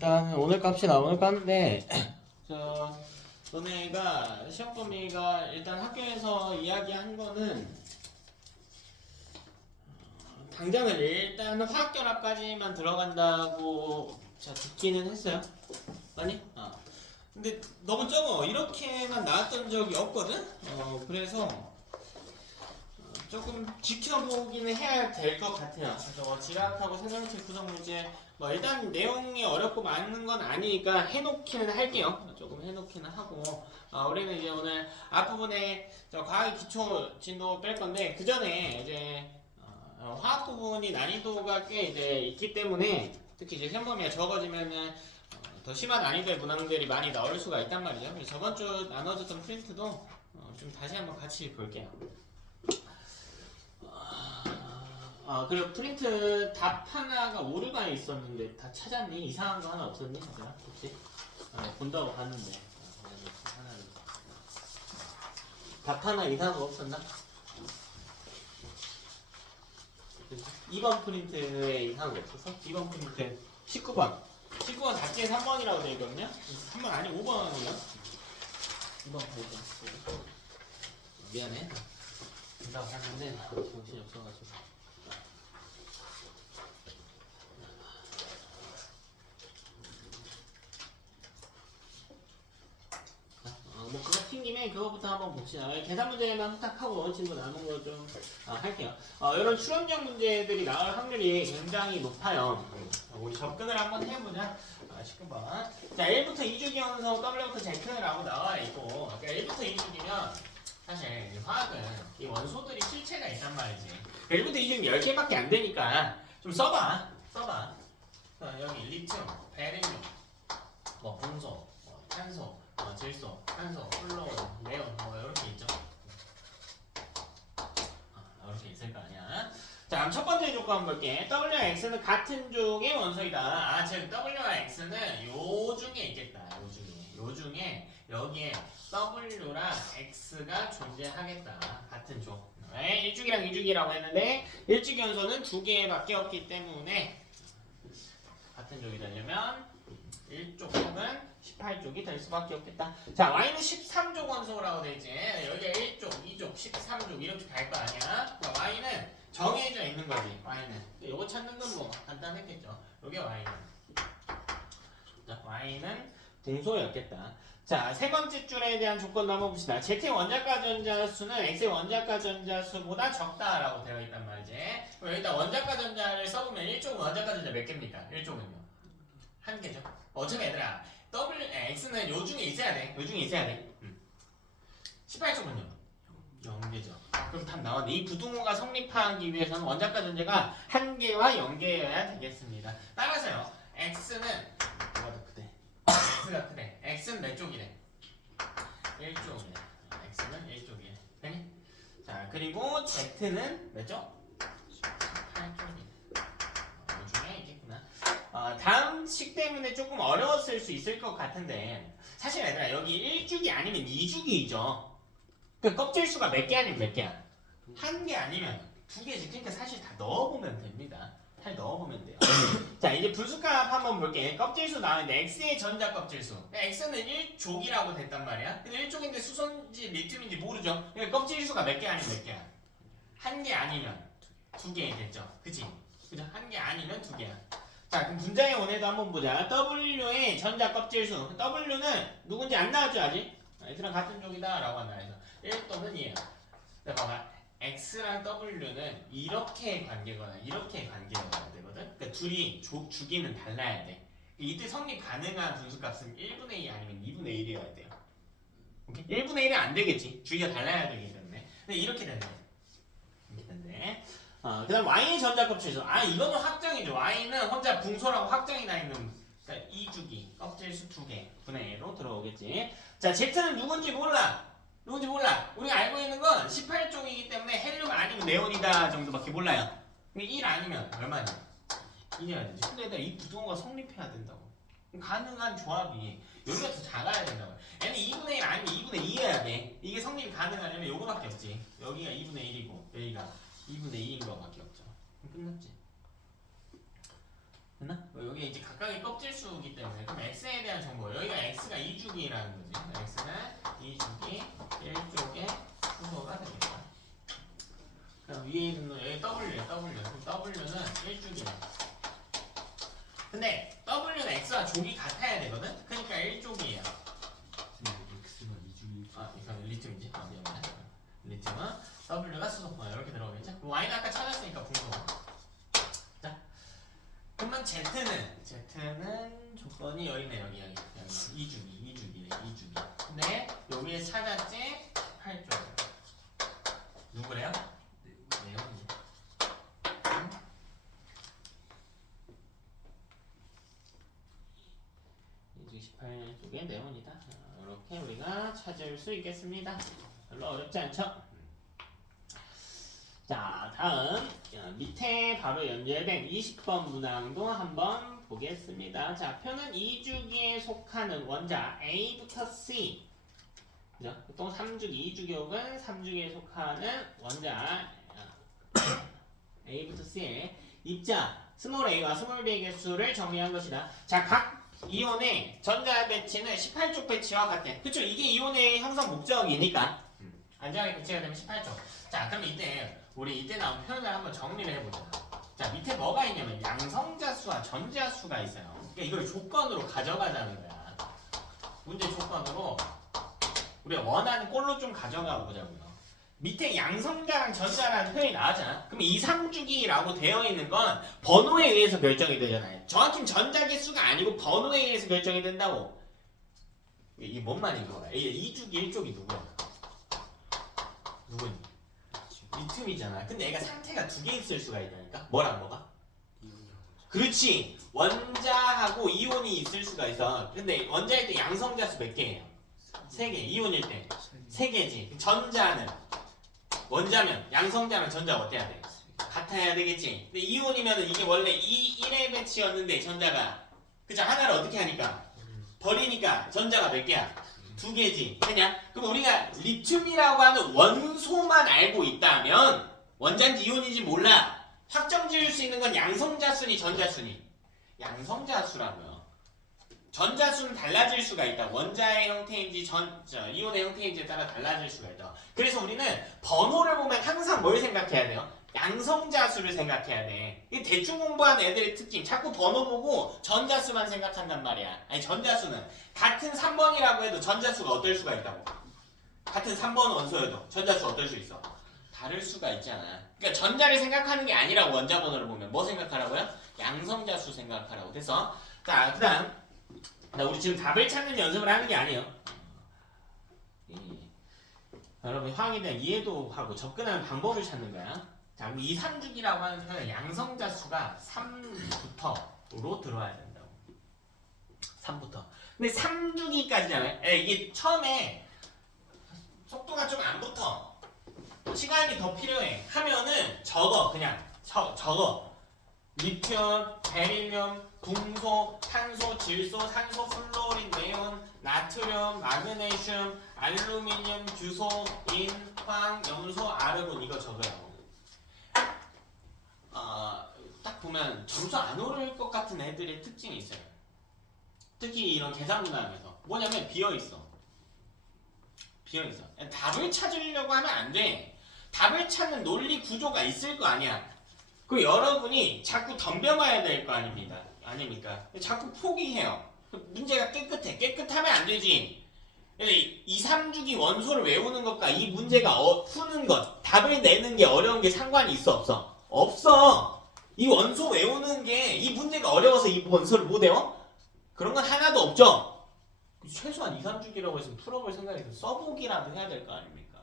일단 오늘 값이나 오늘 값인데 너네가 시험 범위가 일단 학교에서 이야기한 거는 당장은 일단 화학결합까지만 들어간다고 듣기는 했어요. 아니? 근데 너무 적어. 이렇게만 나왔던 적이 없거든? 그래서 조금 지켜보기는 해야 될 것 같아요. 그래서 지각하고 생명체 구성 문제 일단 내용이 어렵고 많은 건 아니니까 해놓기는 할게요. 조금 해놓기는 하고 우리는 이제 오늘 앞부분에 과학 기초 진도 뺄 건데 그 전에 이제 화학 부분이 난이도가 꽤 이제 있기 때문에 특히 이제 시험 범위가 적어지면은 더 심한 난이도의 문항들이 많이 나올 수가 있단 말이죠. 그래서 저번 주 나눠줬던 프린트도 좀 다시 한번 같이 볼게요. 그리고 프린트 답 하나가 오류가 있었는데 다 찾았니? 이상한 거 하나 없었니? 혹시? 본다고 봤는데 답 하나 이상한 거 없었나? 2번 프린트에 이상한 거 없었어? 2번 프린트 19번 답지에 3번이라고 되어 있거든요? 3번 아니 5번이요? 2번 프린트 미안해 본다고 봤는데 정신이 없어가지고 그거 튕김에 그거부터 한번 봅시다. 계산 문제만 후딱하고 친구 남은 거 좀 할게요. 이런 추론적 문제들이 나올 확률이 굉장히 높아요. 우리 접근을 한번 해보자. 19번. 자, 1부터 2주기 연속 W부터 Z라고 나와 있고, 그러니까 1부터 2주기면 사실 화학은 이 원소들이 실체가 있단 말이지. 1부터 2주기 10개밖에 안 되니까 좀 써봐. 여기 리튬, 베릴륨, 분소, 탄소. 질소, 탄소, 플로르, 네온 이렇게 있죠. 이렇게 있을 거 아니야. 자, 그럼 첫 번째 조건 한번 볼게. W와 X는 같은 종의 원소이다. 즉 W와 X는 요 중에 있겠다. 요 중에 여기에 W랑 X가 존재하겠다. 같은 종. 1주기랑 2주기라고 했는데 1주기 원소는 2개밖에 없기 때문에 같은 종이 되려면 1족 혹은 18족이 될 수밖에 없겠다. 자, Y는 13족 원소라고 되지. 여기가 1족, 2족, 13족 이렇게 갈 거 아니야. 그러니까 Y는 정해져 있는 거지. Y는. 이거 찾는 건 뭐 간단했겠죠. 여기 Y는. 자, Y는 분소였겠다. 자, 세 번째 줄에 대한 조건도 한번 봅시다. Z의 원자가 전자수는 X의 원자가 전자수보다 적다라고 되어 있단 말이지. 그럼 여기다 원자가 전자를 써보면 1족은 원자가 전자 몇 개입니까? 1족은요. 한 개죠. 어차피 얘들아 X는 요 중에 있어야 돼. 18쪽은요? 0개죠. 그럼 답 나왔네. 이 부등호가 성립하기 위해서는 원자가 전자가 1개와 0개여야 되겠습니다. 따라서요. X는 뭐가 더 크대? X가 크대. X는 몇 쪽이래? 1쪽이래. X는 1쪽이래. 되니? 자, 그리고 Z는 몇 쪽? 18쪽이래. 다음 식 때문에 조금 어려웠을 수 있을 것 같은데 사실 얘들아 여기 1주기 아니면 2주기이죠. 그러니까 껍질 수가 몇 개 아니면 몇 개야? 한 개 아니면 2개지. 그러니까 사실 다 넣어보면 됩니다. 잘 넣어보면 돼요. 자, 이제 분수값 한번 볼게. 껍질수 나왔는데 X의 전자 껍질수. X는 1족이라고 됐단 말이야. 근데 1족인데 수소인지 리튬인지 모르죠. 그러니까 껍질수가 몇 개 아니면 몇 개야? 한 개 아니면 2개 됐죠. 그치? 그죠? 한 개 아니면 2개야. 자, 그럼 분자의 원에도 한번 보자. W의 전자 껍질수. W는 누군지 안 나왔죠, 아직? X랑 같은 족이다 라고 한다 해서 1 또는 2예요. 자, 봐봐. X랑 W는 이렇게 관계거나 이렇게 관계가 되거든? 그러니까 둘이 주기는 달라야 돼. 이때 성립 가능한 분수값은 1분의 2 아니면 2분의 1이어야 돼요. 오케이? 1분의 1은 안 되겠지. 주기가 달라야 되기 때문에. 근데 이렇게 된대. 이렇게 된대. 그 다음 Y의 전자 껍질수. 이거는 확정이죠. Y는 혼자 분소라고 확정이 나 있는, 그러니까 2주기 껍질수 2개 분의 1로 들어오겠지. 자, Z는 누군지 몰라. 우리가 알고 있는 건 18쪽이기 때문에 헬륨 아니면 네온이다 정도밖에 몰라요. 1 아니면 얼마냐? 2여야 되지. 근데 얘들아 이 부등호가 성립해야 된다고. 가능한 조합이 여기가 더 작아야 된다고. 얘는 2분의 1 아니면 2분의 2여야 돼. 이게 성립이 가능하려면 요거밖에 없지. 여기가 2분의 1이고 여기가 2분의 2인 거밖에 없죠. 끝났지. 됐나? 여기 이제 각각의 껍질 수이기 때문에 그럼 x에 대한 정보 여기가 x가 2주기라는 거지. x는 2주기 1쪽의 수소가 되겠다. 그럼 위에 있는 거 여기 w에 w 그럼 w는 1쪽이네. 근데 w는 x와 족이 같아야 되거든. 그러니까 1쪽이에요. x가 2주기. 아 이건 리튬이지. 아 미안해. 리튬은 w가 수소. 이렇게 들어가겠죠. y는 아까 찾았으니까 분소. 자. 그러면 Z는 조건이 여기네 여기 2주기네 2주기. 근데 여기에 찾았지 8쪽. 누구래요? 네온이. 18쪽에 네온이다. 이렇게 우리가 찾을 수 있겠습니다. 별로 어렵지 않죠? 자, 다음 밑에 바로 연결된 20번 문항도 한번 보겠습니다. 자, 표는 2주기에 속하는 원자 A부터 C. 그죠? 보통 3주기, 2주기 혹은 3주기에 속하는 원자 A부터 C의 입자 스몰 a와 스몰 b의 개수를 정리한 것이다. 자, 각 이온의 전자 배치는 18쪽 배치와 같대. 그쵸? 이게 이온의 형성 목적이니까. 안정하게 배치가 되면 18쪽. 자, 그럼 우리 이때 나온 표현을 한번 정리를 해보자. 자, 밑에 뭐가 있냐면 양성자수와 전자수가 있어요. 그러니까 이걸 조건으로 가져가자는 거야. 문제 조건으로 우리가 원하는 꼴로 좀 가져가 보자고요. 밑에 양성자랑 전자라는 표현이 나왔잖아. 그럼 2, 3주기라고 되어 있는 건 번호에 의해서 결정이 되잖아요. 정확히 전자 개수가 아니고 번호에 의해서 결정이 된다고. 이게 뭔 말인 거야? 2주기, 1쪽이 누구야? 누구니? 리튬이잖아. 근데 얘가 상태가 두 개 있을 수가 있다니까? 뭐랑 뭐가? 그렇지. 원자하고 이온이 있을 수가 있어. 근데 원자일 때 양성자수 몇 개예요? 3개. 이온일 때 3개지. 전자는 원자면 양성자면 전자가 어때야 돼? 같아야 되겠지. 근데 이온이면은 이게 원래 1의 배치였는데 전자가 그죠? 하나를 어떻게 하니까? 버리니까 전자가 몇 개야? 2개지. 그냥 그럼 우리가 리튬이라고 하는 원소만 알고 있다면 원자인지 이온인지 몰라. 확정 지을 수 있는 건 양성자수니 전자수니? 양성자수라고요. 전자수는 달라질 수가 있다. 원자의 형태인지 이온의 형태인지에 따라 달라질 수가 있다. 그래서 우리는 번호를 보면 항상 뭘 생각해야 돼요? 양성자수를 생각해야 돼. 이게 대충 공부하는 애들의 특징. 자꾸 번호 보고 전자수만 생각한단 말이야. 아니 전자수는 같은 3번이라고 해도 전자수가 어떨 수가 있다고. 같은 3번 원소여도 전자수 어떨 수 있어? 다를 수가 있잖아. 그러니까 전자를 생각하는 게 아니라고 원자 번호를 보면 뭐 생각하라고요? 양성자수 생각하라고. 돼서 자 그다음 우리 지금 답을 찾는 연습을 하는 게 아니에요. 여러분 화학에 대한 이해도 하고 접근하는 방법을 찾는 거야. 자, 우리 2, 3주기라고 하는 표현 양성자수가 3부터로 들어와야 된다고. 3부터. 근데 3주기까지잖아요. 이게 처음에 속도가 좀 안 붙어. 시간이 더 필요해. 하면은 적어. 그냥 적어. 리튬, 베릴륨, 붕소, 탄소, 질소, 산소, 플로린, 네온, 나트륨, 마그네슘, 알루미늄, 규소, 인, 황, 염소, 아르곤 이거 적어요. 딱 보면 점수 안 오를 것 같은 애들의 특징이 있어요. 특히 이런 계산 문항에서 뭐냐면 비어있어. 답을 찾으려고 하면 안 돼. 답을 찾는 논리 구조가 있을 거 아니야. 그 여러분이 자꾸 덤벼봐야 될 거 아닙니까? 자꾸 포기해요. 문제가 깨끗하면 안 되지. 2, 3주기 원소를 외우는 것과 이 문제가 푸는 것, 답을 내는 게 어려운 게 상관이 있어 없어? 없어. 이 원소 외우는 게 이 문제가 어려워서 이 원소를 못 외워? 그런 건 하나도 없죠. 최소한 2, 3주기라고 했으면 풀어볼 생각해서 써보기라도 해야 될 거 아닙니까?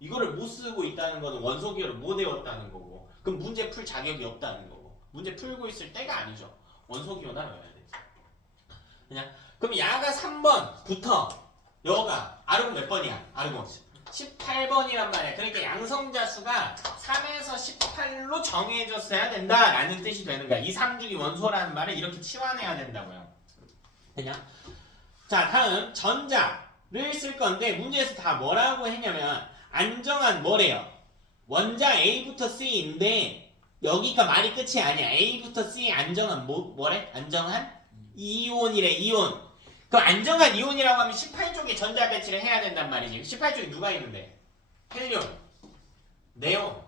이거를 못 쓰고 있다는 거는 원소 기호를 못 외웠다는 거고, 그럼 문제 풀 자격이 없다는 거고, 문제 풀고 있을 때가 아니죠. 원소 기호나 외워야 돼. 그냥 그럼 야가 3번부터 여가 아르곤 몇 번이야? 아르곤 18번이란 말이야. 그러니까 양성자수가 3에서 18로 정해졌어야 된다라는 뜻이 되는 거야. 2, 3주기 원소라는 말을 이렇게 치환해야 된다고요. 그냥 자 다음 전자를 쓸 건데 문제에서 다 뭐라고 했냐면 안정한 뭐래요? 원자 A부터 C인데 여기가 말이 끝이 아니야. A부터 C 안정한 뭐래? 안정한 이온이래. 이온. 그럼 안정한 이온이라고 하면 18쪽에 전자 배치를 해야 된단 말이지. 18쪽에 누가 있는데? 헬륨, 네온,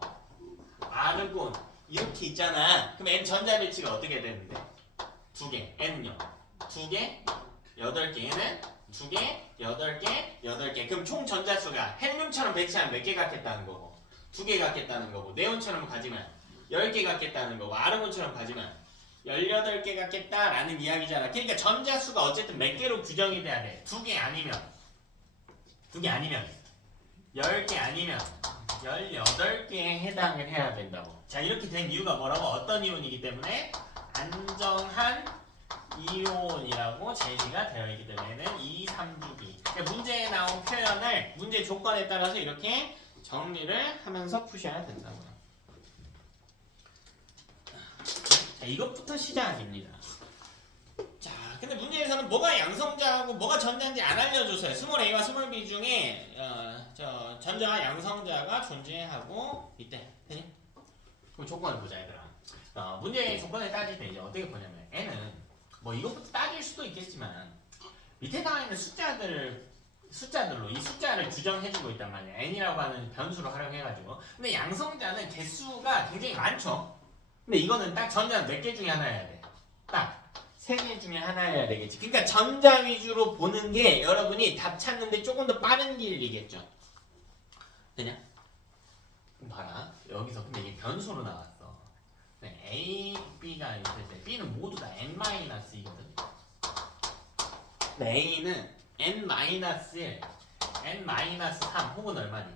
아르곤 이렇게 있잖아. 그럼 N 전자 배치가 어떻게 되는데? 2개, N요. 2개, 8개. 얘는 2개, 8개, 8개. 그럼 총 전자수가 헬륨처럼 배치하면 몇 개 갖겠다는 거고, 2개 갖겠다는 거고, 네온처럼 가지면 10개 갖겠다는 거고, 아르곤처럼 가지면 18개 갖겠다라는 이야기잖아. 그러니까 전자수가 어쨌든 몇 개로 규정이 돼야 돼. 2개 아니면 10개 아니면 18개에 해당을 해야 된다고. 자, 이렇게 된 이유가 뭐라고? 어떤 이온이기 때문에? 안정한 이온이라고 제시가 되어 있기 때문에는 2, 3주기. 그러니까 문제에 나온 표현을 문제 조건에 따라서 이렇게 정리를 하면서 푸셔야 된다고요. 자, 이것부터 시작입니다. 자, 근데 문제에서는 뭐가 양성자하고 뭐가 전자인지 안 알려줘서요. 스몰 A와 스몰 B 중에 전자와 양성자가 존재하고 있대. 되니? 그럼 조건을 보자, 얘들아. 문제의 조건을 따질 때 이제 어떻게 보냐면 N은 뭐 이것부터 따질 수도 있겠지만 밑에 나와 있는 숫자들로 이 숫자를 규정해주고 있단 말이야. N이라고 하는 변수로 활용해가지고. 근데 양성자는 개수가 굉장히 많죠. 근데 이거는 딱 전자는 몇 개 중에 하나여야 돼. 딱 3개 중에 하나여야 되겠지. 그러니까 전자 위주로 보는 게 여러분이 답 찾는데 조금 더 빠른 길이겠죠. 되냐? 그럼 봐라. 여기서 근데 이게 변수로 나왔어. 네, A, B가 있을 때 B는 모두 다 N-이거든. 네, A는 N-1, N-3 혹은 얼마니?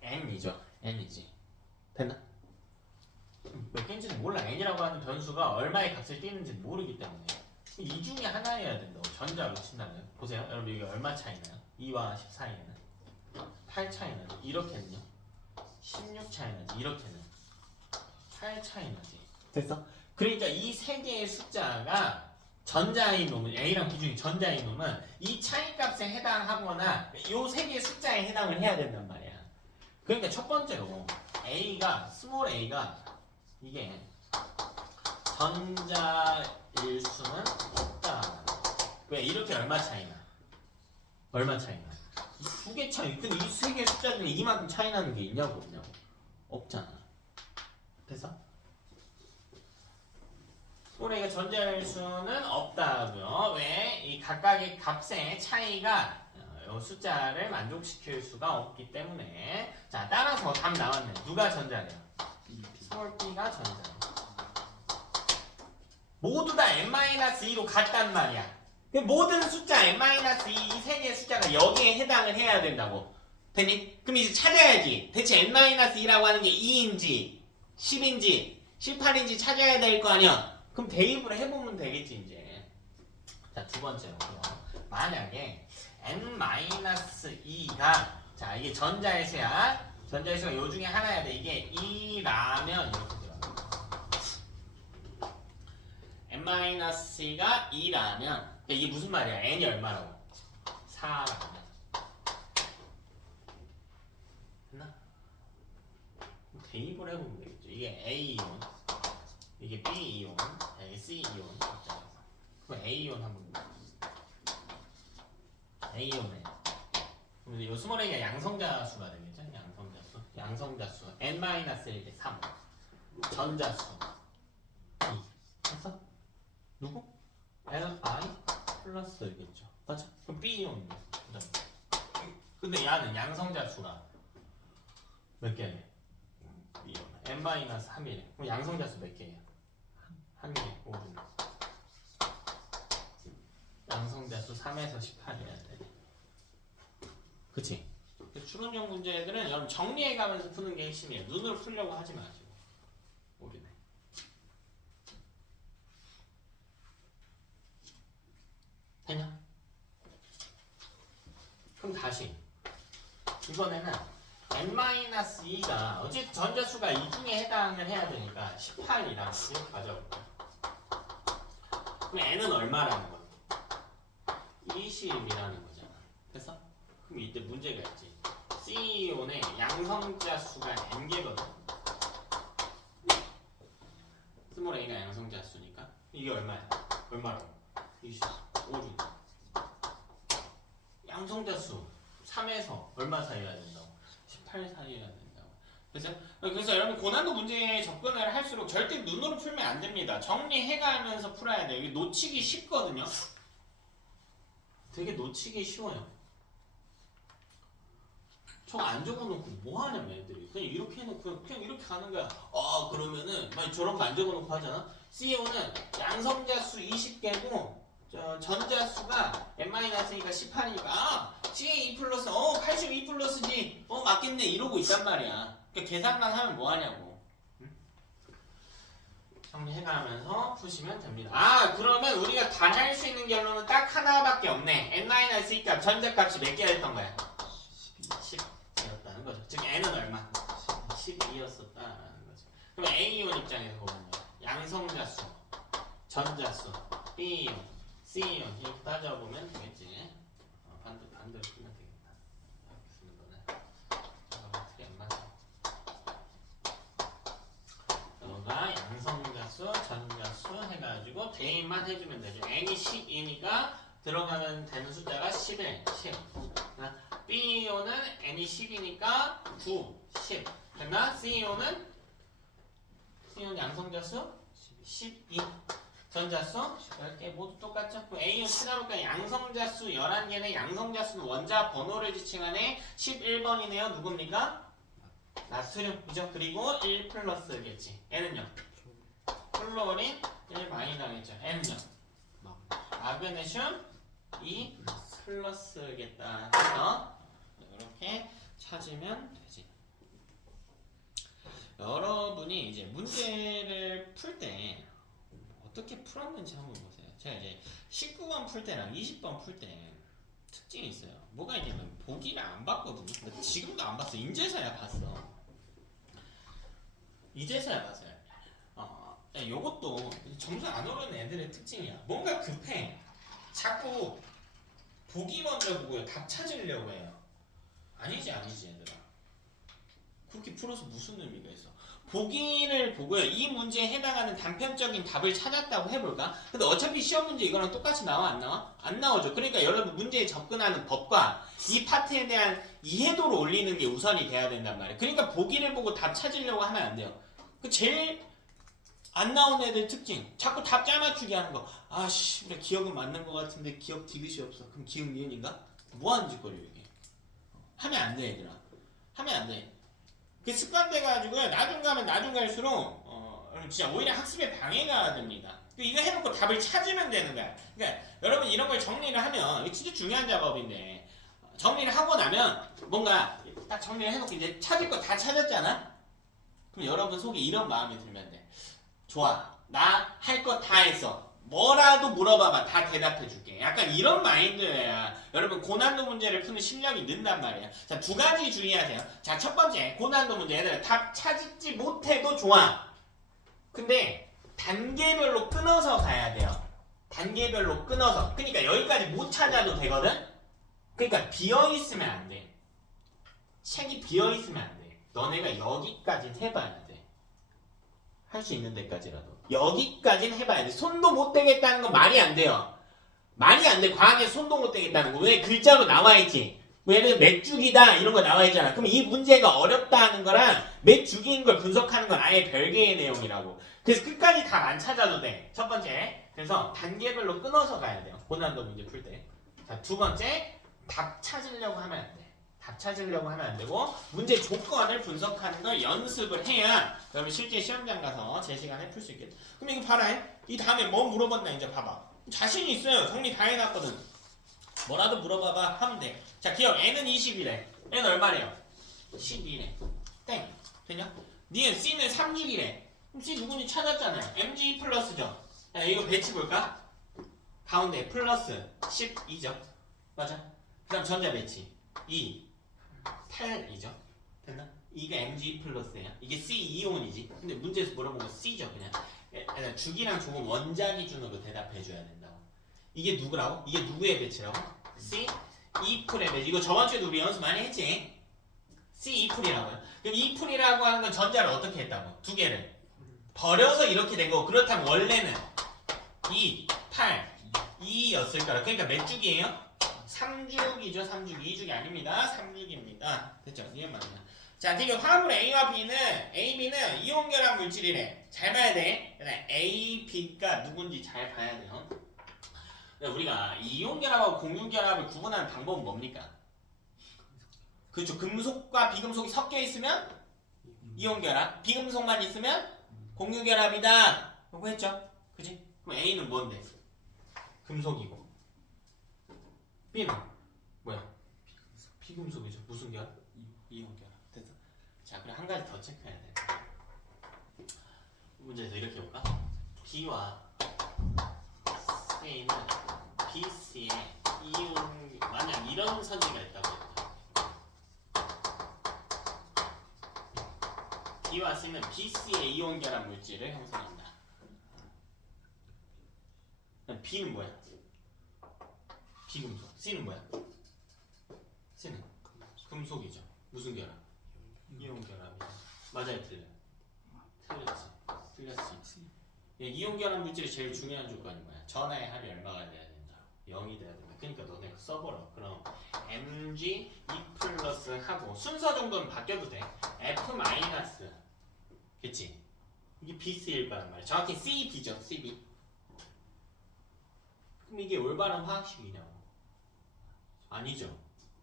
N이죠. N이지. 됐나? 몇 개인지는 몰라. N이라고 하는 변수가 얼마의 값을 띄는지 모르기 때문에 이 중에 하나여야 된다고. 전자로 친다면. 보세요. 여러분 여기 얼마 차이나요? 2와 10 사이에는 8 차이나죠. 이렇게는요. 16 차이나지. 이렇게는 8 차이나지. 됐어? 그러니까 이 세 개의 숫자가 전자인 놈은 A랑 B 중에 전자인 놈은 이 차이값에 해당하거나 요 세 개의 숫자에 해당을 해야 된단 말이야. 그러니까 첫 번째로 스몰 A가 이게 전자일 수는 없다. 왜? 이렇게 얼마 차이나? 이 두 개 차이. 근데 이 세 개 숫자 중에 이만큼 차이 나는 게 있냐고 없냐고? 없잖아. 됐어? 스몰 A가 전자일 수는 없다고요. 왜? 이 각각의 값의 차이가 이 숫자를 만족시킬 수가 없기 때문에. 자, 따라서 답 나왔네. 누가 전자래요? 스몰 B가 전자래. 모두 다 N-2로 같단 말이야. 모든 숫자 N-2 이 세 개의 숫자가 여기에 해당을 해야 된다고. 됐니? 그럼 이제 찾아야지. 대체 N-2라고 하는 게 2인지 10인지 18인지 찾아야 될 거 아니야. 그럼 대입을 해보면 되겠지 이제. 자, 두 번째로 만약에 N-2가 자 이게 전자의 수야. 전자의 수가 요 중에 하나야 돼. 이게 2라면 이렇게 N-가 2라면 이게 무슨 말이야? N이 얼마라고? 4라면 됐나? 대입을 해보면 되겠죠. 이게 A이온 이게 B이온 이게 C이온 그럼 A이온 한번 A이온에 그럼 이 스몰 A가 양성자 수가 되겠죠? 양성자 수 N-1에 3 전자수 2 됐어? 누구? Li 플러스겠죠. 맞아. 그럼 B이온. 근데 얘는 양성자 수가 몇 개래? B이온. N-3이래. 그럼 양성자 수 몇 개야? 한 개. 5분. 양성자 수 3에서 18이어야 돼. 그치? 추론형 문제들은 여러분 정리해가면서 푸는 게 핵심이에요. 눈으로 풀려고 하지 마시고. 모르네. 되냐? 그럼 다시 이번에는 N-2가 어쨌든 전자수가 이 중에 해당을 해야 되니까 18이랑 이렇게 가져볼게요. 그럼 N은 얼마라는 거야? 20이라는 거잖아. 됐어? 그럼 이때 문제가 있지. C온의 양성자 수가 N개거든. 스몰 a가 양성자수니까 이게 얼마야? 얼마로? 25주. 양성자수 3에서 얼마 사이여야 된다고? 18 사이여야 된다고. 그래서 여러분 고난도 문제에 접근을 할수록 절대 눈으로 풀면 안 됩니다. 정리해가면서 풀어야 돼요. 이게 놓치기 쉽거든요. 되게 놓치기 쉬워요. 저거 안 적어놓고 뭐 하냐면 애들이 그냥 이렇게 해놓고 그냥 이렇게 가는 거야. 그러면은 만약 저런 거 안 적어놓고 하잖아. CEO는 양성자수 20개고 전자수가 n-니까 18이니까 CA2 플러스 82 플러스지 맞겠네 이러고 있단 말이야. 그러니까 계산만 하면 뭐 하냐고. 정리해가면서 푸시면 됩니다. 그러면 우리가 다 할 수 있는 결론은 딱 하나밖에 없네. n-2 값 전자값이 몇 개가 됐던 거야? 10이었다는 거죠. 즉 n은 얼마? 12였었다라는 거죠. 그럼 A이온 입장에서 보면 양성자수, 전자수, B이온, C이온 이렇게 따져보면 되겠지. 반대로 쓰면 되겠다. 이렇게 쓰는 거는 어떻게 안 맞아? 너가 양성자수, 전자수 해가지고 대입만 해주면 되죠. n이 10이니까 들어가면 되는 숫자가 11, 10. B이온은 n이 10이니까 9, 10. 됐나? C이온은 양성자수 12. 전자수 10개 모두 똑같죠? A이온 찾아볼까요? 양성자수 11개는 양성자수는 원자 번호를 지칭하네. 11번이네요. 누굽니까? 나트륨이죠. 그리고 1 플러스겠지. N은요? 플로린 1 마이너겠죠. N은요? 마그네슘 2 플러스겠다. 그래서 이렇게 찾으면 되지. 여러분이 이제 문제를 풀 때 어떻게 풀었는지 한번 보세요. 제가 이제 19번 풀 때랑 20번 풀 때 특징이 있어요. 뭐가 있냐면 보기를 안 봤거든요. 근데 지금도 안 봤어. 이제서야 봤어. 이제서야 봤어요. 요것도 점수 안 오르는 애들의 특징이야. 뭔가 급해. 자꾸 보기 먼저 보고요. 답 찾으려고 해요. 아니지 얘들아. 그렇게 풀어서 무슨 의미가 있어? 보기를 보고요. 이 문제에 해당하는 단편적인 답을 찾았다고 해볼까? 근데 어차피 시험 문제 이거랑 똑같이 나와 안 나와? 안 나오죠. 그러니까 여러분 문제에 접근하는 법과 이 파트에 대한 이해도를 올리는 게 우선이 돼야 된단 말이에요. 그러니까 보기를 보고 답 찾으려고 하면 안 돼요. 그 제일 안 나온 애들 특징. 자꾸 답 짜맞추기 하는 거. 그래 기억은 맞는 것 같은데 기억 디귿이 없어. 그럼 기억 니은인가? 뭐 하는 짓거리야 이게. 하면 안 돼 얘들아. 하면 안 돼. 그 습관 돼가지고요. 나중 가면 나중 갈수록 진짜 오히려 학습에 방해가 됩니다. 이거 해놓고 답을 찾으면 되는 거야. 그러니까 여러분 이런 걸 정리를 하면 이게 진짜 중요한 작업인데 정리를 하고 나면 뭔가 딱 정리를 해놓고 이제 찾을 거 다 찾았잖아? 그럼 여러분 속에 이런 마음이 들면 돼. 좋아. 나 할 거 다 했어. 뭐라도 물어봐봐. 다 대답해줄게. 약간 이런 마인드야. 여러분 고난도 문제를 푸는 실력이 는단 말이야. 자, 두 가지 주의하세요. 자, 첫 번째 고난도 문제. 얘들아 답 찾지 못해도 좋아. 근데 단계별로 끊어서 가야 돼요. 단계별로 끊어서. 그러니까 여기까지 못 찾아도 되거든. 그러니까 비어있으면 안 돼. 책이 비어있으면 안 돼. 너네가 여기까지 해봐야 돼. 할 수 있는 데까지라도. 여기까지는 해봐야 돼. 손도 못 대겠다는 건 말이 안 돼요. 말이 안 돼. 과학에 손도 못 대겠다는 거. 왜 글자로 나와있지? 예를 들어 몇 주기다 이런 거 나와있잖아. 그럼 이 문제가 어렵다는 거랑 몇 주기인 걸 분석하는 건 아예 별개의 내용이라고. 그래서 끝까지 다 안 찾아도 돼. 첫 번째. 그래서 단계별로 끊어서 가야 돼요. 고난도 문제 풀 때. 자, 두 번째. 답 찾으려고 하면 안 돼. 답 찾으려고 하면 안 되고 문제 조건을 분석하는 걸 연습을 해야 여러분 실제 시험장 가서 제 시간에 풀 수 있겠다. 그럼 이거 봐라. 이 다음에 뭐 물어봤나 이제 봐봐. 자신 있어요. 정리 다 해놨거든. 뭐라도 물어봐봐 하면 돼. 자, 기억. n은 20이래. n은 얼마래요? 12래. 땡. 됐냐? 니은 c는 3주기래. 그럼 c 누군지 찾았잖아요. mg 플러스죠. 자, 이거 배치 볼까? 가운데 플러스 12죠. 맞아? 그 다음 전자 배치 2 8이죠. 됐나? 이게 mg 플러스야. 이게 c 이온이지. 근데 문제에서 물어본 거 c죠. 그냥 주기랑 조금 원자 기준으로 대답해줘야 된다고. 이게 누구라고? 이게 누구의 배치라고? c 2풀의 배치. 이거 저번주에도 우리 연습 많이 했지? c 2풀이라고요. 그럼 2풀이라고 하는 건 전자를 어떻게 했다고? 두 개를 버려서 이렇게 된 거고 그렇다면 원래는 2, 8, 2였을 거라. 그러니까 몇 죽이에요? 3죽이죠. 3죽. 2죽이 아닙니다. 3죽입니다. 됐죠? 이해 맞나? 자, 되게 화합물 A와 B는 A, B는 이온결합 물질이래. 잘 봐야 돼. A, B가 누군지 잘 봐야 돼요. 우리가 이온결합하고 공유결합을 구분하는 방법은 뭡니까? 그렇죠. 금속과 비금속이 섞여 있으면 이온결합, 비금속만 있으면 공유결합이다. 라고 했죠? 그치? 그럼 A는 뭔데? 금속이고 B는 뭐야? 비금속이죠. 무슨 결합? 이온결합. 됐어. 자, 그럼 한 가지 더 체크해야 돼. 문제에서 이렇게 볼까? B와 C는 BC에 이온 만약 이런 선지가 있다고 했다. B와 C는 BC의 이온 결합 물질을 형성한다. B는 뭐야? 비금속. C는 뭐야? C는 금속이죠. 무슨 결합? 이온 결합이죠. 맞아요, 틀려요? 틀렸지. 이온 결합 물질이 제일 중요한 조건이 뭐야? 전하의 합이 얼마가 돼야 된다? 0이 돼야 된다. 그러니까 너네 써버려. 그럼 Mg 2 플러스 하고 순서 정도는 바뀌어도 돼. F 마이너스. 그치? 이게 BC일 거란 말이야. 정확히 CB죠. CB. 그럼 이게 올바른 화학식이냐고? 아니죠.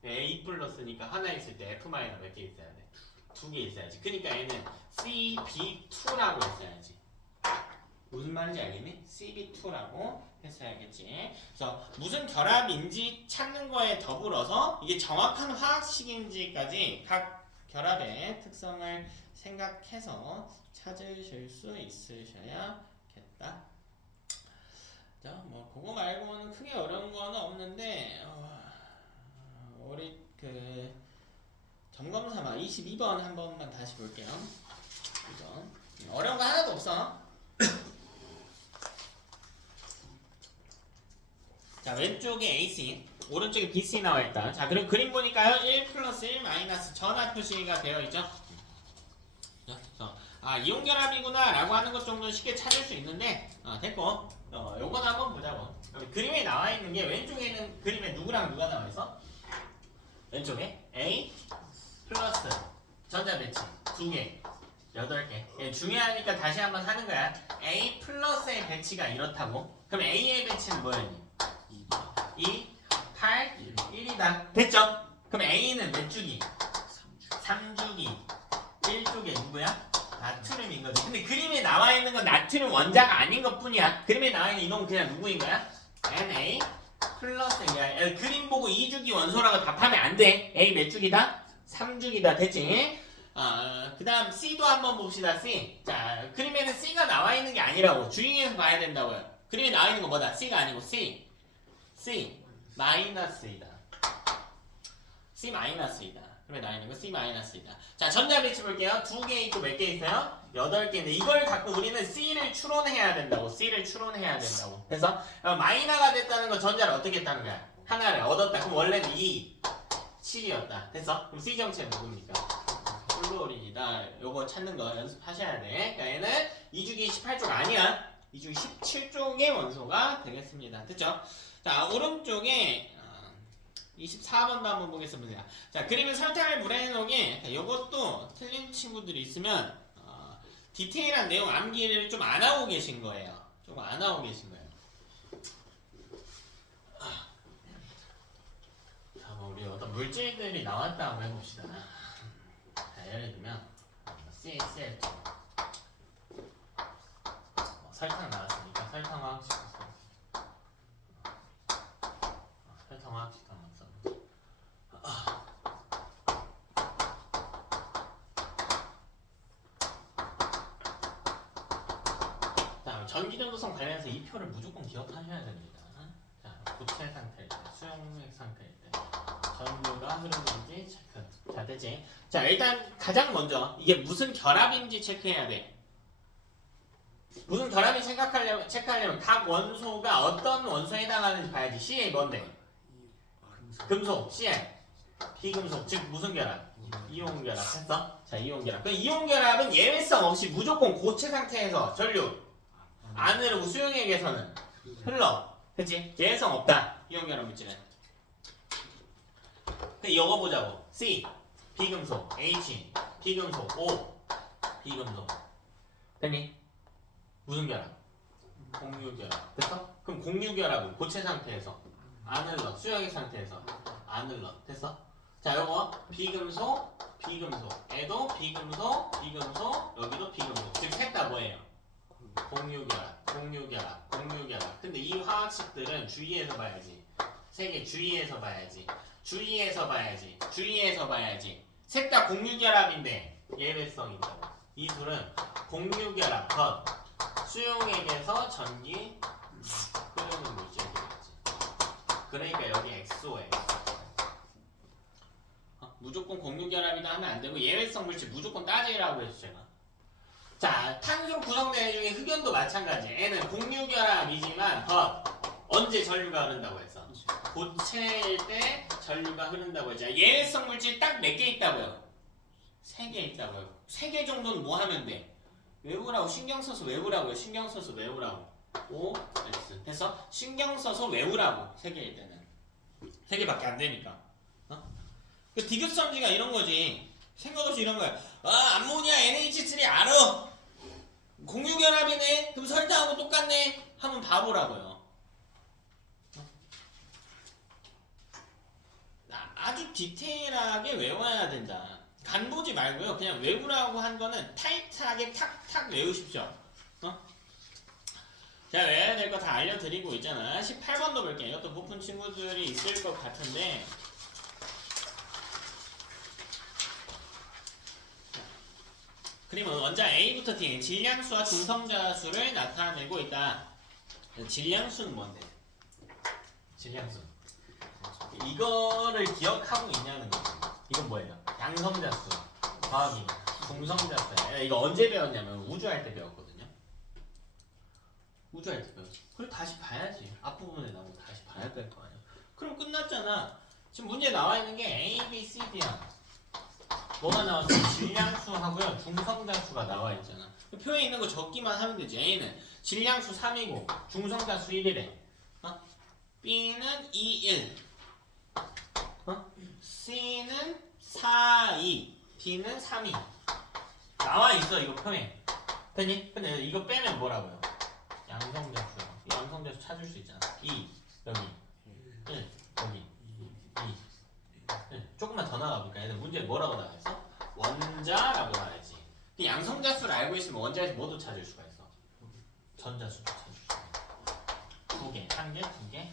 A 플러스니까 하나 있을 때 F 마이너스 몇 개 있어야 돼? 2개 있어야지. 그러니까 얘는 CB2라고 했어야지. 무슨 말인지 알겠니? CB2라고 했어야겠지. 그래서 무슨 결합인지 찾는 거에 더불어서 이게 정확한 화학식인지까지 각 결합의 특성을 생각해서 찾으실 수 있으셔야겠다. 자, 뭐 그거 말고는 크게 어려운 거는 없는데 우리 그 점검삼아 22번 한 번만 다시 볼게요. 2번. 어려운 거 하나도 없어. 자, 왼쪽에 AC, 오른쪽에 BC 나와 있다. 자, 그럼 그림 보니까요. 1 플러스 1 마이너스 전화 표시가 되어 있죠. 이온 결합이구나 라고 하는 것 정도는 쉽게 찾을 수 있는데 됐고 요건 한번 보자고. 그림에 나와 있는 게 왼쪽에는 그림에 누구랑 누가 나와 있어? 왼쪽에 A 플러스 전자 배치 2개 8개. 중요하니까 다시 한번 하는 거야. A 플러스의 배치가 이렇다고. 그럼 A의 배치는 뭐였니? 2, 8, 1이다. 됐죠? 그럼 A는 몇 주기? 3주기. 1쪽에 누구야? 나트륨인 거지. 근데 그림에 나와 있는 건 나트륨 원자가 아닌 것 뿐이야. 그림에 나와 있는 이놈은 그냥 누구인 거야? Na 플러스야. 그림 보고 2주기 원소라고 답하면 안 돼. A 몇 주기다? 3주기다. 됐지? 그 다음 C도 한번 봅시다. C. 자, 그림에는 C가 나와 있는 게 아니라고. 주의해서 봐야 된다고요. 그림에 나와 있는 건 뭐다? C가 아니고 C. C 마이너스이다. C 마이너스이다. 그러면 나와 있는 거 C 마이너스이다. 자, 전자 배치 볼게요. 2개 있고 몇 개 있어요? 8개인데 이걸 갖고 우리는 C를 추론해야 된다고. C를 추론해야 된다고. 그래서 마이너가 됐다는 건 전자를 어떻게 했다는 거야? 하나를 얻었다. 그럼 원래는 2, 7이었다. 됐어? 그럼 C 정체는 누굽니까? 플로린이다. 요거 찾는 거 연습하셔야 돼. 그러니까 얘는 2주기 18쪽 아니야. 2주기 17쪽의 원소가 되겠습니다. 됐죠? 자, 오른쪽에 24번도 한번 보겠습니다. 자, 그림은 설탕을 물에 넣기. 요것도 틀린 친구들이 있으면 디테일한 내용 암기를 좀 안 하고 계신 거예요. 좀 안 하고 계신 거예요. 자, 뭐 우리 어떤 물질들이 나왔다고 해봅시다. 자, 예를 들면 CaCl2 설탕 나왔으니까 설탕 화학식 설탕 화학식 한번 써보자. 자, 전기전도성 관련해서 이 표를 무조건 기억하셔야 됩니다. 자, 고체 상태일 때, 수용액 상태일 때 전류가 흐르는지 체크. 자, 됐지? 자, 일단 가장 먼저 이게 무슨 결합인지 체크해야 돼. 무슨 결합인지 체크하려면 각 원소가 어떤 원소에 해당하는지 봐야지. Ca 뭔데? 금속, Cl. 비금속 즉 무슨 결합? 이온 결합 했어? 자 이온 결합. 그럼 이온 결합은 예외성 없이 무조건 고체 상태에서 전류 안 흐르고 수용액에서는 흘러. 그치? 예외성 없다. 이온 결합 물질은. 그럼 이거 보자고. C 비금속 H 비금속 O 비금속 됐니? 무슨 결합? 공유결합 됐어? 그럼 공유결합은 고체 상태에서 안 흘러 수용액 상태에서 안 흘러 됐어? 자 요거 비금속 비금속에도 비금속 비금속 여기도 비금속 즉 셋 다 뭐예요? 공유결합 공유결합 공유결합 근데 이 화학식들은 주의해서 봐야지 세 개 주의해서 봐야지 주의해서 봐야지 주의해서 봐야지 셋 다 공유결합인데 예외성이 있다고 이 둘은 공유결합 덧 수용액에서 전기 흐르는 물질이겠지 그러니까 여기 XO에 무조건 공유결합이다 하면 안 되고 예외성 물질 무조건 따지라고 했죠 제가. 자 탄소 구성된 애 중에 흑연도 마찬가지. 애는 공유결합이지만 언제 전류가 흐른다고 했어? 고체일 때 전류가 흐른다고 했죠. 예외성 물질 딱 몇 개 있다고요? 3개 있다고요. 3개 정도는 뭐 하면 돼? 외우라고 신경 써서 외우라고요. 신경 써서 외우라고. O, X 됐어? 신경 써서 외우라고. 3개일 때는 3개밖에 안 되니까. 그 디귿성지가 이런 거지. 생각 없이 이런 거야. 아, 암모니아 NH3 알아. 공유결합이네. 그럼 설탕하고 똑같네. 하면 바보라고요. 아주 디테일하게 외워야 된다. 간 보지 말고요. 그냥 외우라고 한 거는 타이트하게 탁탁 외우십시오. 제가 외워야 될 거 다 알려드리고 있잖아. 18번도 볼게요. 이것도 높은 친구들이 있을 것 같은데 그림은 원자 A부터 D는 질량수와 중성자수를 나타내고 있다. 질량수는 뭔데? 질량수. 이거를 기억하고 있냐는 거지. 이건 뭐예요? 양성자수. 과학이. 중성자수. 이거 언제 배웠냐면 우주할 때 배웠거든요. 우주할 때 배웠어. 그래 다시 봐야지. 앞부분에 나오고 다시 봐야 될 거 아니야. 그럼 끝났잖아. 지금 문제 나와 있는 게 A, B, C, D야. 뭐가 나왔어? 질량수하고요 중성자수가 나와 있잖아. 표에 있는 거 적기만 하면 되지. A는 질량수 3이고 중성자수 1이래. B는 2, 1. C는 4, 2. D는 3, 2. 나와 있어 이거 표에. 됐니? 근데 이거 빼면 뭐라고요? 양성자수. 이 양성자수 찾을 수 있잖아. 2 여기 1 여기 2 조금만 더 나가볼까? 얘는 문제에 뭐라고 나와있어? 원자라고 나와있지. 양성자수를 알고 있으면 원자에서 뭐도 찾을 수가 있어? 전자수도 찾을 수가 있어. 2개, 1개, 2개, 1개.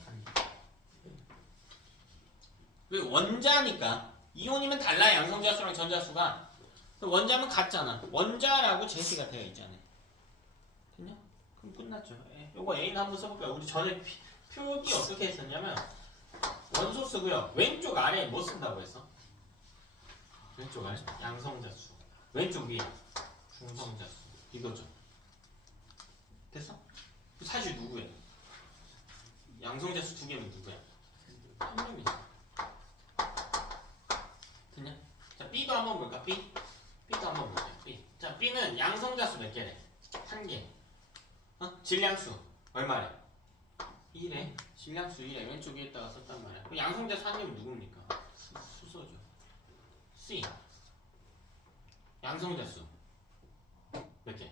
왜? 원자니까. 이온이면 달라 양성자수랑 전자수가. 원자면 같잖아. 원자라고 제시가 되어 있잖아. 됐냐? 그럼 끝났죠. 요거 A는 한번 써볼까요? 우리 전에 표기 어떻게 했었냐면 원소 쓰고요. 왼쪽 아래에 뭐 쓴다고 했어? 왼쪽 아래 양성자수. 왼쪽 위에 중성자수. 이거죠. 됐어? 사실 누구야? 양성자수 2개는 누구야? 헬륨이지. 됐냐? 자 B도 한번 볼까? B도 한번 볼게요. B. 자 B는 양성자수 몇 개래? 1개. 질량수 얼마래? 1에 질량수 1에 왼쪽 위에다가 썼단 말이야. 그럼 양성자수 한 개면 누굽니까? 수소죠. C 양성자수 몇 개?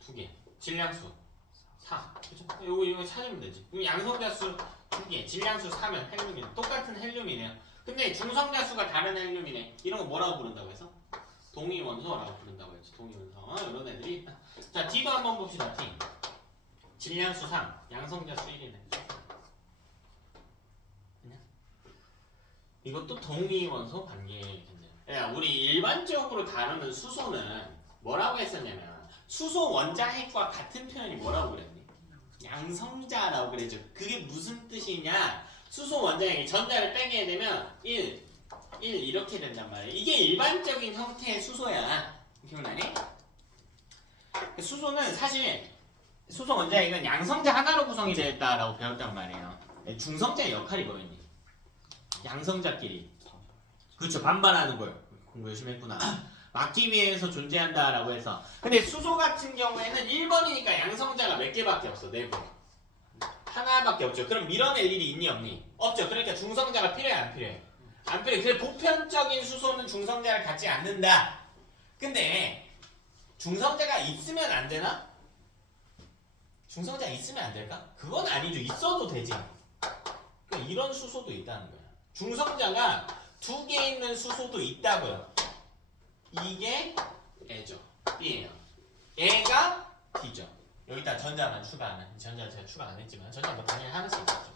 2개. 질량수 4. 그쵸? 이거 찾으면 되지. 그럼 양성자수 2개, 질량수 4면 헬륨이네. 똑같은 헬륨이네요. 근데 중성자수가 다른 헬륨이네. 이런 거 뭐라고 부른다고 해서? 동위원소라고 부른다고 했지. 동위원소. 이런 애들이 있다. 자 D도 한번 봅시다. D 질량수 3, 양성자수 1이네. 이것도 동위원소 관계겠네요. 야, 우리 일반적으로 다루는 수소는 뭐라고 했었냐면 수소 원자핵과 같은 표현이 뭐라고 그랬니? 양성자라고 그랬죠. 그게 무슨 뜻이냐? 수소 원자핵이 전자를 빼게 되면 1 이렇게 된단 말이야. 이게 일반적인 형태의 수소야. 기억나니? 수소는 사실 수소 원자핵은 양성자 하나로 구성이 되어 있다라고 배웠단 말이에요. 중성자의 역할이 뭐였니? 양성자끼리 그렇죠. 반반하는 거예요. 공부 열심히 했구나. 막기 위해서 존재한다라고 해서. 근데 수소 같은 경우에는 1번이니까 양성자가 몇 개밖에 없어. 4개. 하나밖에 없죠. 그럼 밀어낼 일이 있니 없니? 없죠. 그러니까 중성자가 필요해 안 필요해? 안 필요해. 그래서 보편적인 수소는 중성자를 갖지 않는다. 근데 중성자가 있으면 안 되나? 중성자가 있으면 안 될까? 그건 아니죠. 있어도 되지. 그러니까 이런 수소도 있다는 거야. 중성자가 2개 있는 수소도 있다고요. 이게 A죠. B예요. A가 D죠. 여기다 전자만 추가하는. 전자 제가 추가 안 했지만 전자 뭐 당연히 하나씩 있겠죠.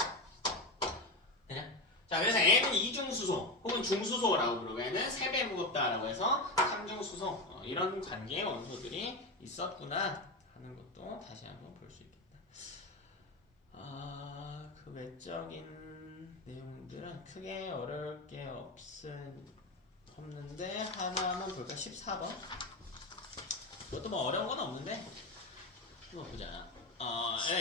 그냥? 자, 그래서 A는 이중수소 혹은 중수소라고 부르고 N은 3배 무겁다라고 해서 삼중수소 이런 관계의 원소들이 있었구나 하는 것도 다시 한번 볼 수 있겠다. 그 외적인 내용들은 크게 어려울 게 없는데 하나만 볼까? 14번. 이것도 뭐 어려운 건 없는데 이거 보자.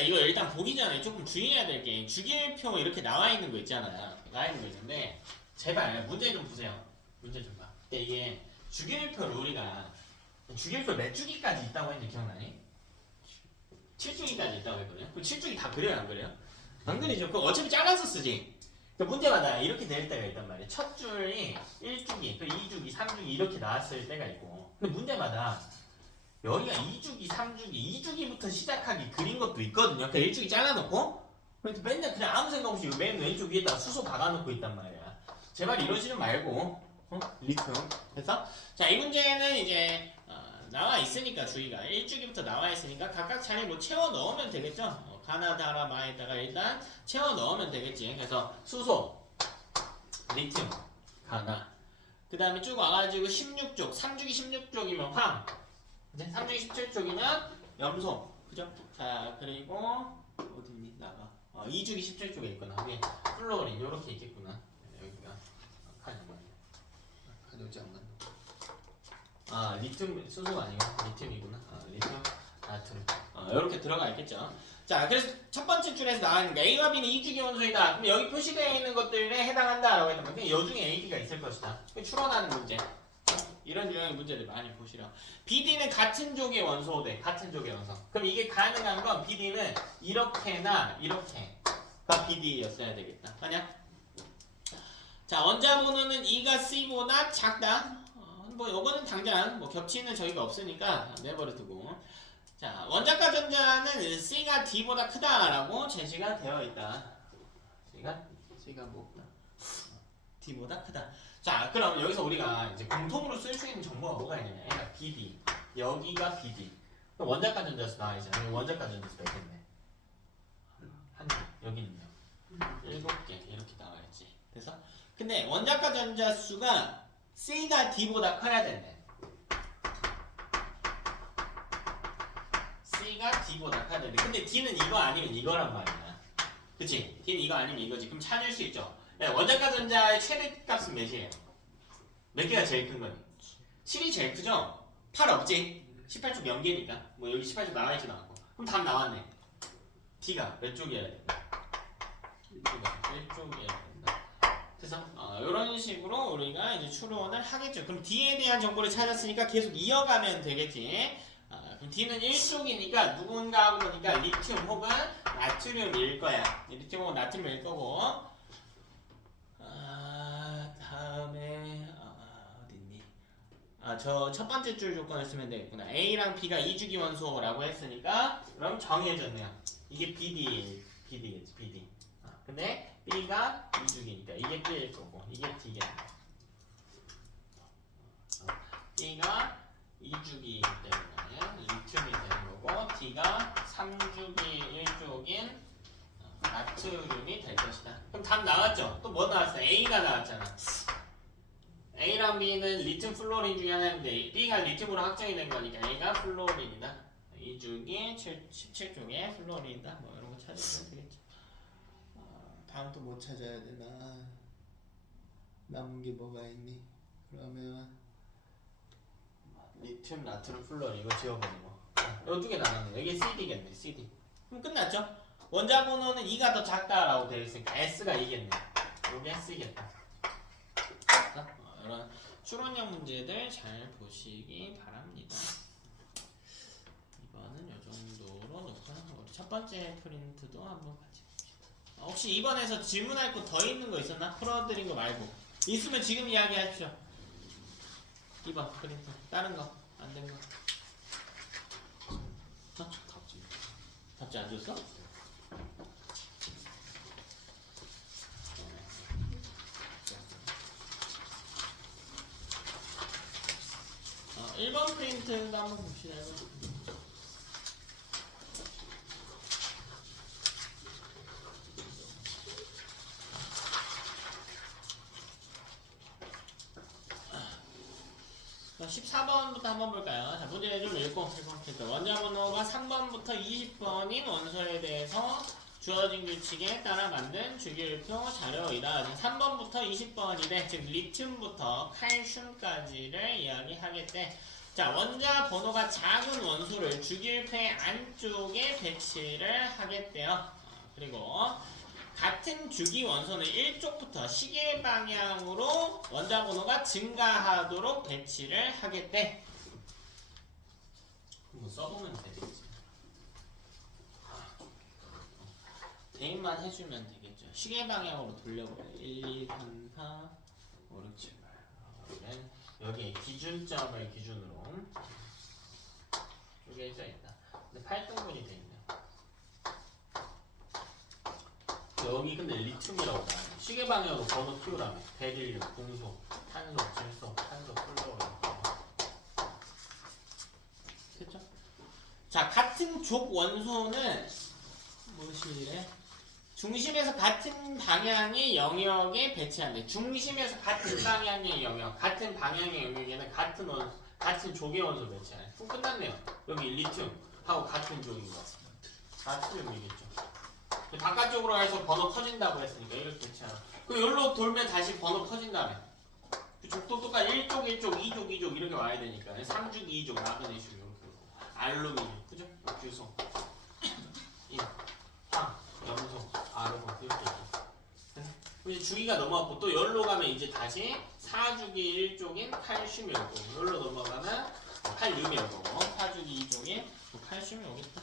이거 일단 보기 전에 조금 주의해야 될 게 주기율표 이렇게 나와 있는 거 있잖아요. 나와 있는 거 있는데 제발 문제 좀 보세요. 문제 좀 봐. 근데 이게 주기율표를 우리가 주기율표 몇 주기까지 있다고 했는지 기억나니? 7주기까지 있다고 했거든요. 그럼 7주기 다 그려요 안 그래요? 안 그리죠. 그럼 어차피 잘라서 쓰지. 그 문제마다 이렇게 될 때가 있단 말이에요. 첫 줄이 1주기, 2주기, 3주기 이렇게 나왔을 때가 있고 근데 문제마다 여기가 2주기, 3주기, 2주기부터 시작하기 그린 것도 있거든요. 그러니까 1주기 잘라놓고 그래서 맨날 그냥 아무 생각 없이 맨 왼쪽 위에다가 수소 박아놓고 있단 말이야. 제발 이러시는 말고 리튬. 그래서 자, 이 문제는 이제 나와 있으니까 주의가 1주기부터 나와 있으니까 각각 자리 뭐 채워 넣으면 되겠죠. 가나다라마에다가 일단 채워 넣으면 되겠지. 그래서 수소, 리튬, 가나. 그 다음에 쭉 와가지고 16쪽, 3주기 16쪽이면 황. 3주기 17쪽이면 염소. 그죠? 자, 그리고 어딨니? 나가. 2주기 17쪽에 있구나. 위에 플로린 요렇게 있겠구나. 여기가 칸이 안 맞네. 칸이 어찌 안 맞나? 리튬 수소가 아니고 리튬이구나. 리튬, 나트륨. 이렇게 들어가 있겠죠. 자, 그래서 첫 번째 줄에서 나와있는 게 A와 B는 2주기 원소이다. 그럼 여기 표시되어 있는 것들에 해당한다라고 했던 건데 요 중에 A, B가 있을 것이다. 추론하는 문제. 이런 유형의 문제들 많이 보시라. BD는 같은 족의 원소대. 같은 족의 원소. 그럼 이게 가능한 건 BD는 이렇게나 이렇게가 BD였어야 되겠다. 아니야? 자, 원자 번호는 E가 C보다 작다. 뭐 요거는 당장 뭐 겹치는 저희가 없으니까 내버려 두고. 자, 원자과 전자는 C가 D보다 크다라고 제시가 되어 있다. C가 뭐보다 D보다 크다. 자, 그럼 여기서 우리가 이제 공통으로 쓸 수 있는 정보가 뭐가 있냐면 얘가 BD, 여기가 BD. 그럼 원자과 전자수 나와 있잖아. 여기 원자과 전자수 몇 개인데? 한 개. 여기는요? 7개 이렇게 나와있지. 그래서 근데 원자과 전자수가 C가 D보다 커야 된대. C가 D보다 커야 된대. 근데 D는 이거 아니면 이거란 말이야. 그치? D는 이거 아니면 이거지. 그럼 찾을 수 있죠. 원자과 전자의 최대값은 몇이에요? 몇 개가 제일 큰 거니? 7이 제일 크죠? 8 없지? 18쪽 0개니까 뭐 여기 18쪽 나와있지도 않고 그럼 답 나왔네. D가 몇 쪽이어야 된다? 1쪽이어야 된다. 그래서 이런 식으로 우리가 이제 추론을 하겠죠. 그럼 D에 대한 정보를 찾았으니까 계속 이어가면 되겠지. 그럼 D는 1쪽이니까 누군가 하고 보니까 리튬 혹은 나트륨일 거야. 리튬 혹은 나트륨일 거고 다음에 어딨니? 저 첫 번째 줄 조건을 쓰면 되겠구나. A랑 B가 2주기 원소라고 했으니까 그럼 정해졌네요. 이게 BD겠지, BD. 근데 B가 2주기니까 이게 B일 거고 이게 D겠네. B가 2주기 때문에 리튬이 되는 거고 D가 3주기 1쪽인 나트륨이 될 것이다. 그럼 답 나왔죠? 또 뭐 나왔어? A가 나왔잖아. A랑 B는 리튬 플로린 중에 하나인데 B가 리튬으로 확정이 된 거니까 A가 플로린이다. 2주기 17쪽에 플로린이다. 뭐 이런 거 찾으면 되겠죠. 다음 또 뭐 찾아야 되나? 남은 게 뭐가 있니? 그러면 리튬, 나트륨, 플로린 이거 지워버리고 이쪽에 나왔네. 여기 CD겠네. CD. 그럼 끝났죠? 원자 번호는 2가 더 작다라고 되어 있으니까 S가 2겠네. 여기 S겠다. 그런 추론형 문제들 잘 보시기 바랍니다. 이번은 요 정도로 놓고 우리 첫 번째 프린트도 한번 같이 봅시다. 혹시 이번에서 질문할 거 더 있는 거 있었나? 풀어드린 거 말고 있으면 지금 이야기하십시오. 2번 프린트 다른 거 안 된 거. 답지 안 줬어? 1번 프린트도 한번 봅시다. 14번부터 한번 볼까요? 자, 문제 좀 읽고 1번 프린트. 원자 번호가 3번부터 20번인 원소에 대해서 주어진 규칙에 따라 만든 주기율표 자료이다. 3번부터 20번이래. 즉 리튬부터 칼슘까지를 이야기하겠대. 자, 원자 번호가 작은 원소를 주기율표의 안쪽에 배치를 하겠대요. 그리고 같은 주기 원소는 1쪽부터 시계 방향으로 원자 번호가 증가하도록 배치를 하겠대. 뭐 써보면 되겠지. 대입만 해주면 되겠죠. 시계 방향으로 돌려버려. 1, 2, 3, 4, 5, 6, 7, 8. 여기 기준점을 기준으로 쪼개져 있다. 근데 8등분이 돼 있네. 여기 근데 리튬이라고 나와요. 시계 방향으로 번호 키우라며. 베릴륨, 금속, 탄소, 질소, 탄소, 플로리드. 됐죠? 자, 같은 족 원소는 무엇이래? 중심에서 같은 방향의 영역에 배치한대. 중심에서 같은 방향의 영역, 같은 방향의 영역에는 같은 족의 원소 배치하네. 그럼 끝났네요. 여기 리튬하고 같은 족인 거. 나트륨이겠죠. 바깥쪽으로 해서 번호 커진다고 했으니까 이렇게 배치하나. 그럼 여기로 돌면 다시 번호 커진다며. 족도 똑같이 1족, 1족, 2족, 2족 이렇게 와야 되니까 3족, 2족, 마그네슘 이렇게. 알루미늄, 그죠? 규소, 황, 염소, 아르곤 이렇게 있죠. 이제 주기가 넘어갔고 또 열로 가면 이제 다시 4주기 1족인 칼슘이 오고 열로 넘어가면 칼륨이 오고 4주기 2족인 칼슘이 오겠다.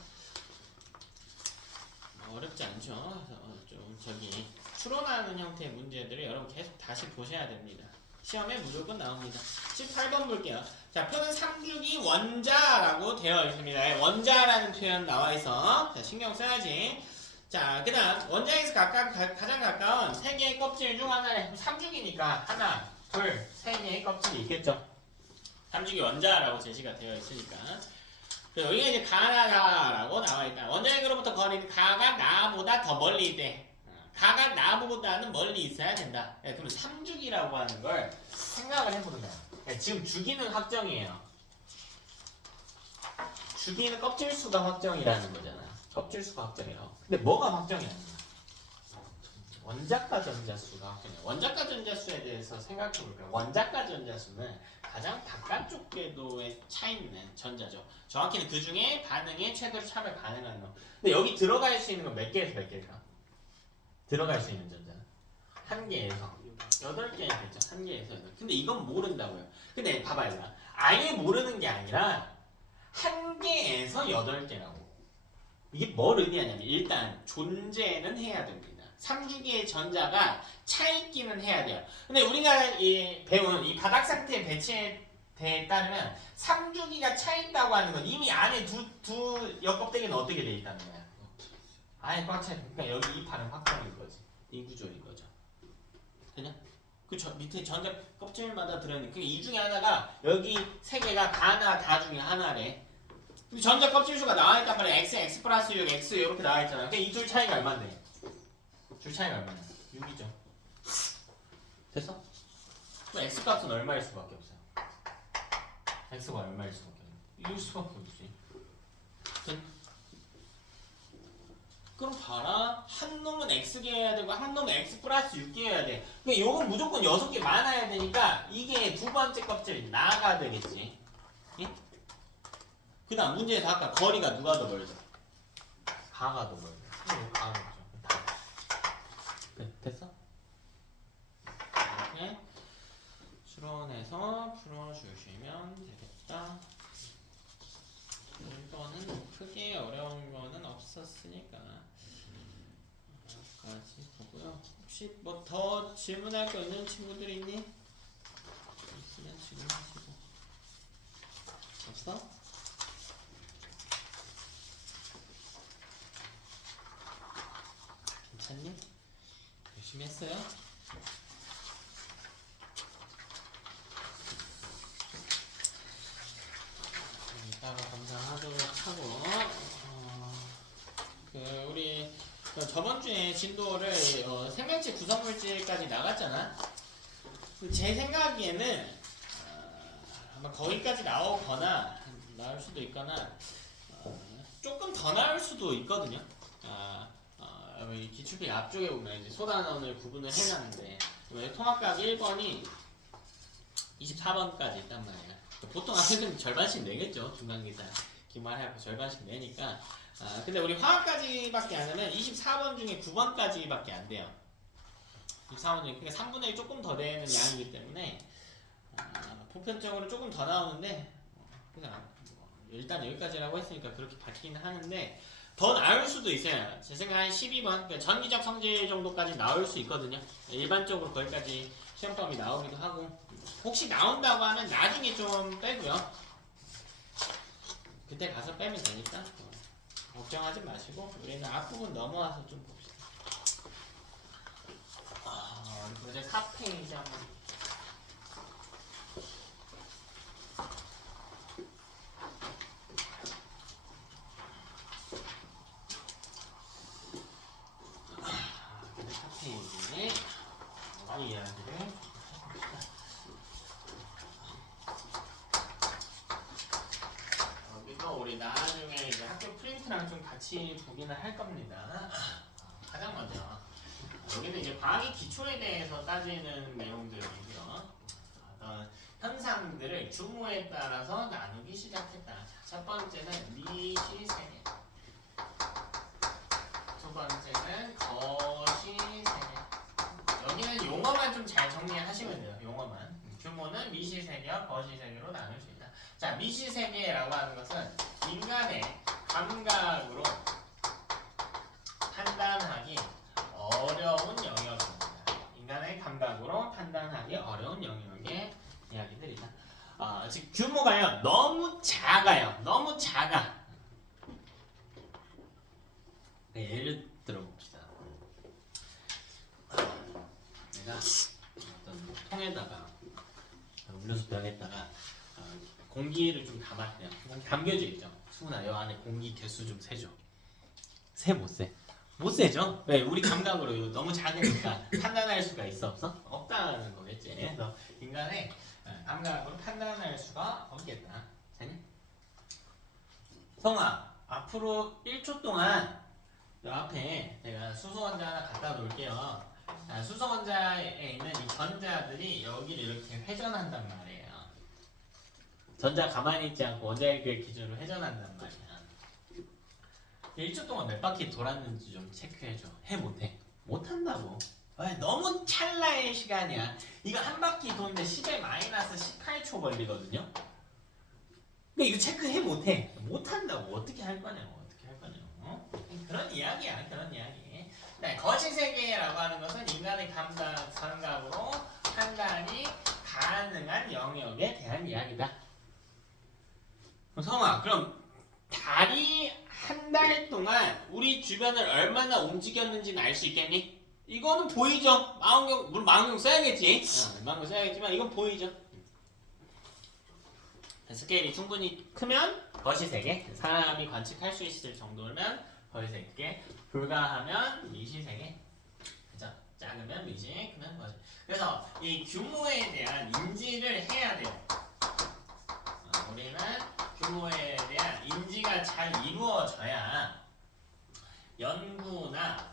어렵지 않죠? 좀 저기 추론하는 형태의 문제들을 여러분 계속 다시 보셔야 됩니다. 시험에 무조건 나옵니다. 18번 볼게요. 자, 표는 3주기 원자라고 되어 있습니다. 원자라는 표현 나와 있어. 자, 신경 써야지. 자, 그 다음 원자에서 가장 가까운 3개의 껍질 중 하나에 3주기니까 하나, 둘, 3개의 껍질이 있겠죠. 3주기 원자라고 제시가 되어 있으니까. 여기가 이제 가나다라고 나와 있다. 원자핵으로부터 거리는 가가 나보다 더 멀리 있대. 가가 나보다는 멀리 있어야 된다. 그럼 3주기라고 하는 걸 생각을 해보는 거야. 지금 주기는 확정이에요. 주기는 껍질수가 확정이라는 거잖아. 껍질수가 확정이라고. 근데 뭐가 확정이 아니야? 원자가 전자수가 확정이야. 원자가 전자수에 대해서 생각해볼까요? 원자가 전자수는 가장 바깥쪽 궤도에 차 있는 전자죠. 정확히는 그 중에 반응에 최대로 참여 가능한 놈. 근데 여기 들어갈 수 있는 건 몇 개에서 몇 개일까? 들어갈 수 있는 전자는 1개에서 8개겠죠. 1개에서 8개. 근데 이건 모른다고요. 근데 봐봐요. 아예 모르는 게 아니라 1개에서 8개라고. 이게 뭘 의미하냐면 일단 존재는 해야 됩니다. 3주기의 전자가 차있기는 해야 돼요. 근데 우리가 배운 이 바닥 상태의 배치에 따르면 3주기가 차있다고 하는 건 이미 안에 두 옆껍데기는 어떻게 돼 있다는 거야? 아예 꽉 차. 그러니까 여기 이 판은 확정인 거지. 이 구조인 거죠. 되냐? 그쵸? 밑에 전자 껍질마다 들어있는 그 이 중에 하나가 여기 3개가 다나 다 중에 하나래. 전자 껍질수가 나와있단 말이야. x 플러스 6, x 이렇게 나와있잖아. 그러니까 이 둘 차이가 얼마인데? 둘 차이가 얼마냐? 6이죠. 됐어? 그럼 x 값은 얼마일 수밖에 없어요? x가 얼마일 수밖에 없어요? 6일 수밖에 없지. 그럼 봐라. 한 놈은 x개 해야 되고 한 놈은 x 플러스 6개 해야 돼. 그러니까 요건 무조건 6개 많아야 되니까 이게 두 번째 껍질 나가 되겠지. 예? 그 다음 문제에서 아까 거리가 누가 더 멀죠? 가가 더 멀죠. 가겠죠. 됐어? 이렇게 추론 보고요. 혹시 뭐 더 질문할 거 있는 친구들 있니? 있으면 질문하시고. 없어? 괜찮니? 열심히 했어요? 이따가 검사하도록 하고 우리 저번 주에 진도를 생명체 구성물질까지 나갔잖아. 제 생각에는 아마 거기까지 나오거나 나올 수도 있거나 조금 더 나올 수도 있거든요. 이 기출필 앞쪽에 보면 이제 소단원을 구분을 해놨는데 통합각 1번이 24번까지 있단 말이야. 보통 학생들은 절반씩 내겠죠. 중간계산 기말하고 절반씩 내니까. 근데 우리 화학까지밖에 안 하면 24번 중에 9번까지밖에 안 돼요. 24번 중에 그러니까 3분의 1 조금 더 되는 양이기 때문에 보편적으로 조금 더 나오는데 그냥 일단 여기까지라고 했으니까 그렇게 받기는 하는데 더 나올 수도 있어요. 제 생각에 한 12번 그러니까 전기적 성질 정도까지 나올 수 있거든요. 일반적으로 거기까지 시험범위 나오기도 하고 혹시 나온다고 하면 나중에 좀 빼고요. 그때 가서 빼면 되니까 걱정하지 마시고 우리는 앞부분 넘어와서 좀 봅시다. 그리고 이제 4페이지 한번 이야기를 여기도 우리 나중에 이제 학교 프린트랑 좀 같이 보기는 할 겁니다. 가장 먼저 여기는 이제 과학의 기초에 대해서 따지는 내용들이고요. 어떤 현상들을 규모에 따라서 나누기 시작했다. 첫 번째는 미시세계, 두 번째는 거시세계. 여기는 용어만 좀 잘 정리하시면 돼요. 용어만. 규모는 미시세계와 거시세계로 나눌 수 있다. 자, 미시세계라고 하는 것은 인간의 감각으로 판단하기 어려운 영역입니다. 인간의 감각으로 판단하기 어려운 영역의 이야기들이다. 즉 규모가요 너무 작아요. 너무 작아. 예를 들어 봅시다. 내가 어떤 통에다가 음료수 병에다가 공기를 좀 담았대요. 담겨져 있죠. 수은아, 여 안에 공기 개수 좀 세줘. 세 못 세? 못 세죠? 왜? 우리 감각으로 너무 작으니까 판단할 수가 있어 없어? 없다는 거겠지. 그래서 인간의 감각으로 판단할 수가 없겠다. 되니? 성아, 앞으로 1초 동안 요 앞에 제가 수소원자 하나 갖다 놓을게요. 수소원자에 있는 이 전자들이 여기를 이렇게 회전한단 말이에요. 전자 가만히 있지 않고 원자핵을 기준으로 회전한단 말이야. 1초 동안 몇 바퀴 돌았는지 좀 체크해줘. 해 못해? 못한다고. 너무 찰나의 시간이야. 이거 한 바퀴 도는데 10에 마이너스 18초 걸리거든요. 근데 이거 체크해 못해? 못한다고. 어떻게 할 거냐고. 어떻게 할 거냐고. 그런 이야기야. 그런 이야기. 네, 거시세계라고 하는 것은 인간의 감각으로 판단이 가능한 영역에 대한 이야기다. 성아, 그럼 달이 한 달 동안 우리 주변을 얼마나 움직였는지는 알 수 있겠니? 이거는 보이죠? 망원경, 물론 망원경 써야겠지. 망원경 써야겠지만 이건 보이죠? 스케일이 충분히 크면 거시세계, 사람이 관측할 수 있을 정도면 거시세계, 불가하면 미시세계. 그죠? 작으면 미시, 크면 거시. 그래서 이 규모에 대한 인지를 해야 돼요. 우리는 규모에 대한 인지가 잘 이루어져야 연구나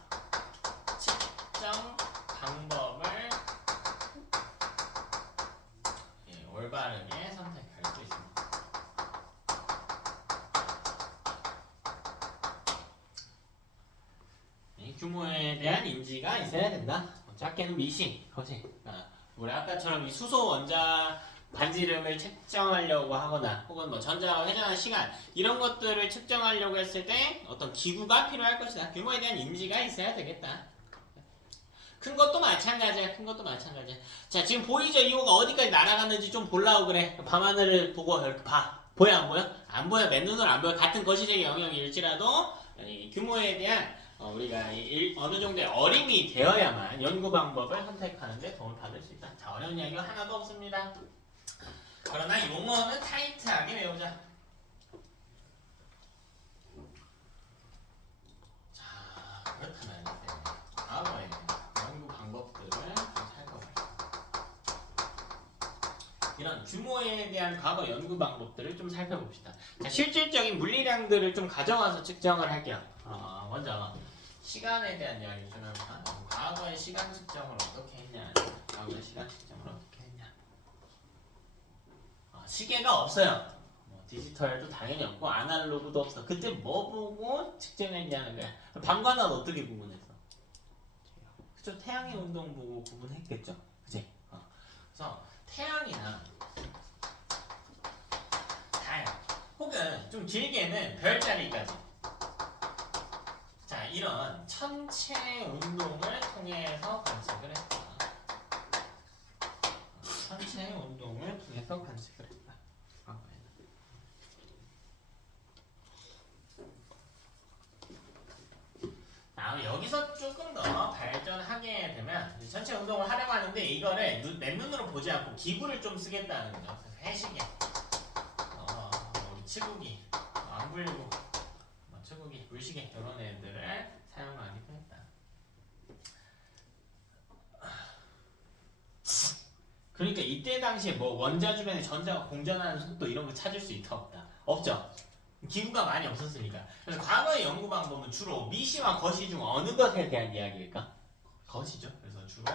측정 방법을 올바르게 선택할 수 있습니다. 이 규모에 대한 인지가 있어야 된다. 작게는 미시, 거시. 우리 아까처럼 이 수소 원자 반지름을 측정하려고 하거나 혹은 뭐 전자가 회전하는 시간 이런 것들을 측정하려고 했을 때 어떤 기구가 필요할 것이다. 규모에 대한 인지가 있어야 되겠다. 마찬가지야. 큰 것도 마찬가지야. 자, 지금 보이죠? 이 호가 어디까지 날아갔는지 좀 보려고 그래. 밤하늘을 보고 이렇게 봐. 보여 안 보여? 안 보여. 맨눈으로 안 보여. 같은 거시적인 영역일지라도 이 규모에 대한 우리가 어느 정도의 어림이 되어야만 연구 방법을 선택하는데 도움을 받을 수 있다. 자, 어려운 이야기가 하나도 없습니다. 그러나 용어는 타이트하게 외우자. 자, 그렇다면 과거의 연구 방법들을 좀 살펴보자. 이런 규모에 대한 과거 연구 방법들을 좀 살펴봅시다. 자, 실질적인 물리량들을 좀 가져와서 측정을 할게요. 먼저 시간에 대한 이야기 좀 해볼까? 과거의 시간 측정을 어떻게 했냐? 과거의 시간 측정을 어떻게 했냐? 시계가 없어요. 디지털도 당연히 없고 아날로그도 없어. 그때 뭐 보고 측정했냐는 거야. 밤과 낮 어떻게 구분했어? 그쵸? 태양의 운동 보고 구분했겠죠? 그치? 그래서 태양이나 달 혹은 좀 길게는 별자리까지 자 이런 천체 운동을 통해서 관측을 했다. 천체 운동을 통해서 관측을 했다. 여기서 조금 더 발전하게 되면 전체 운동을 하려고 하는데 이거를 맨눈으로 보지 않고 기구를 좀 쓰겠다는 거죠. 그래서 해시계, 우리 치구기, 앙불구, 치구기, 물시계 이런 애들을 사용하기도 했다. 그러니까 이때 당시에 뭐 원자 주변에 전자가 공전하는 속도 이런 거 찾을 수 있다 없다? 없죠. 기구가 많이 없었으니까. 그래서 과거의 연구 방법은 주로 미시와 거시 중 어느 것에 대한 이야기일까? 거시죠. 그래서 주로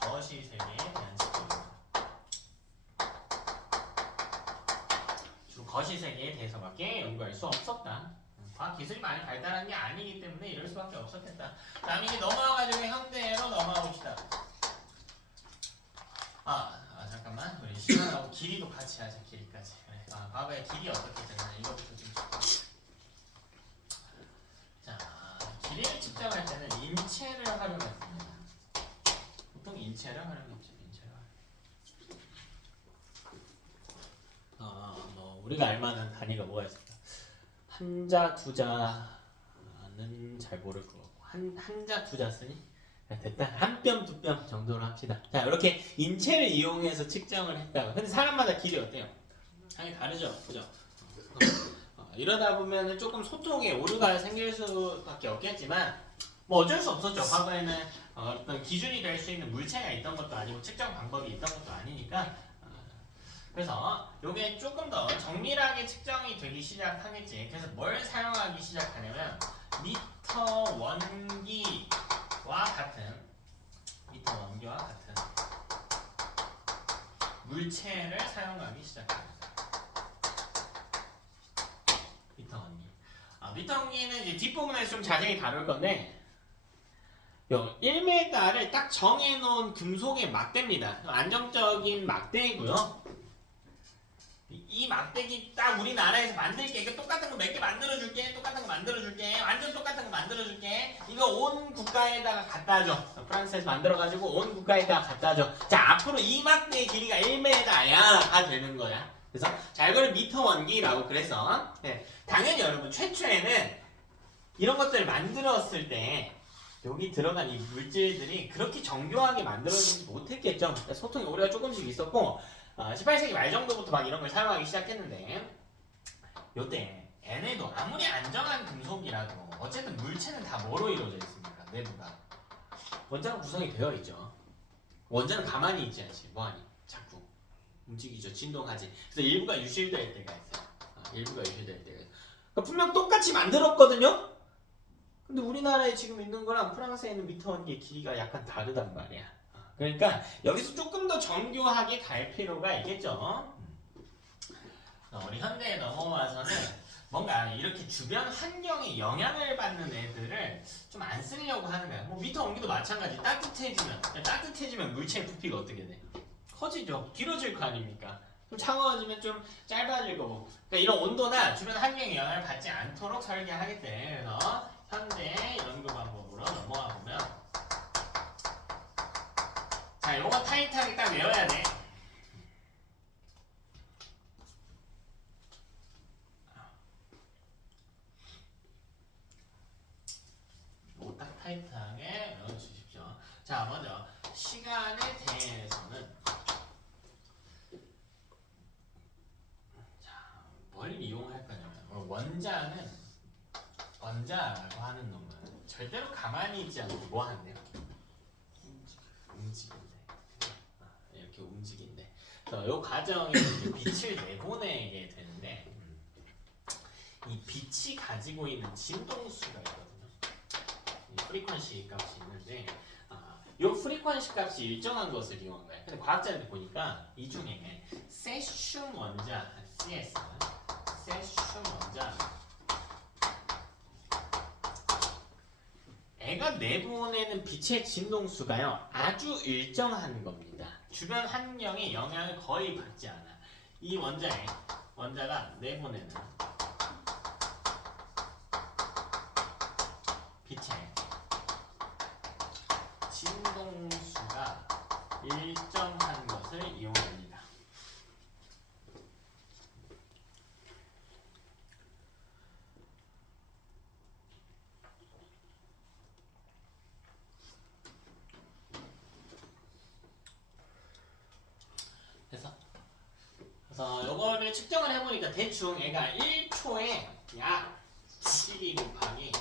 거시 세계에 대한 측정입니다. 주로 거시 세계에 대해서밖에 연구할 수 없었다. 과학 기술이 많이 발달한 게 아니기 때문에 이럴 수밖에 없었겠다. 다음 이제 넘어와가지고 현대로 넘어가 봅시다. 잠깐만 우리 시간하고 길이도 같이 하자. 길이까지. 그래. 과거의 길이 어떻게 되나 이것부터 좀. 자, 길이를 측정할 때는 인체를 활용했습니다. 보통 인체를 활용했죠. 우리가 알만한 단위가 뭐가 있을까? 한자, 두자는 잘 모를 거고 한자, 두자 쓰니? 됐다. 한 뼘, 두 뼘 정도로 합시다. 자, 이렇게 인체를 이용해서 측정을 했다가 근데 사람마다 길이 어때요? 당연히 다르죠. 그죠? 이러다 보면 조금 소통에 오류가 생길 수밖에 없겠지만 뭐 어쩔 수 없었죠. 과거에는 어떤 기준이 될 수 있는 물체가 있던 것도 아니고 측정 방법이 있던 것도 아니니까 그래서 이게 조금 더 정밀하게 측정이 되기 시작하겠지. 그래서 뭘 사용하기 시작하냐면 미터 원기와 같은 물체를 사용하기 시작합니다. 미터 원기. 미터 원기는 이제 뒷부분에서 좀 자세히 다룰 건데, 1m를 딱 정해놓은 금속의 막대입니다. 안정적인 막대이고요. 이 막대기 딱 우리나라에서 만들게. 이거 똑같은 거 몇 개 만들어줄게. 완전 똑같은 거 만들어줄게. 이거 온 국가에다가 갖다 줘. 프랑스에서 만들어가지고 온 국가에다가 갖다 줘. 자, 앞으로 이 막대의 길이가 1m야 되는 거야. 그래서 자, 이거를 미터 원기라고 그래서 당연히 여러분 최초에는 이런 것들을 만들었을 때 여기 들어간 이 물질들이 그렇게 정교하게 만들어지지 못했겠죠. 소통이 오류가 조금씩 있었고 18세기 말 정도부터 막 이런 걸 사용하기 시작했는데 요때 얘네도 아무리 안정한 금속이라도 어쨌든 물체는 다 뭐로 이루어져 있습니까? 내부가 원자로 구성이 되어 있죠. 원자는 가만히 있지 않지. 뭐하니? 자꾸 움직이죠. 진동하지. 그래서 일부가 유실될 때가 있어요. 그러니까 분명 똑같이 만들었거든요. 근데 우리나라에 지금 있는 거랑 프랑스에 있는 미터 원기의 길이가 약간 다르단 말이야. 그러니까 여기서 조금 더 정교하게 갈 필요가 있겠죠. 우리 현대에 넘어와서는 뭔가 이렇게 주변 환경에 영향을 받는 애들을 좀 안 쓰려고 하는 거야. 뭐 미터 원기도 마찬가지. 따뜻해지면 물체의 부피가 어떻게 돼? 커지죠. 길어질 거 아닙니까? 좀 차가워지면 좀 짧아질 거고. 그러니까 이런 온도나 주변 환경에 영향을 받지 않도록 설계하겠대. 그래서 현대 연구 방법으로 넘어가 보면 자, 요거 타이트하게 딱 외워야 돼. 요거 딱 타이트하게 외워주십시오. 자, 먼저 시간에 대해서는 자, 뭘 이용할 거냐면 원자라고 하는 놈은 절대로 가만히 있지 않고 뭐 한대요? 움직인대. 이렇게 움직인대. 이 과정에 빛을 내보내게 되는데 이 빛이 가지고 있는 진동수가 있거든요. 이 프리퀀시 값이 있는데 이 프리퀀시 값이 일정한 것을 이용한 거예요. 근데 과학자들 보니까 이 중에 세슘 원자 CS 세슘 원자 애가 내보내는 빛의 진동수가요 아주 일정한 겁니다. 주변 환경에 영향을 거의 받지 않아. 이 원자가 내보내는 빛의 진동수가 일정한 것을 이용합니다. 그래서 요거를 측정을 해보니까 대충 얘가 1초에 약 12 곱하기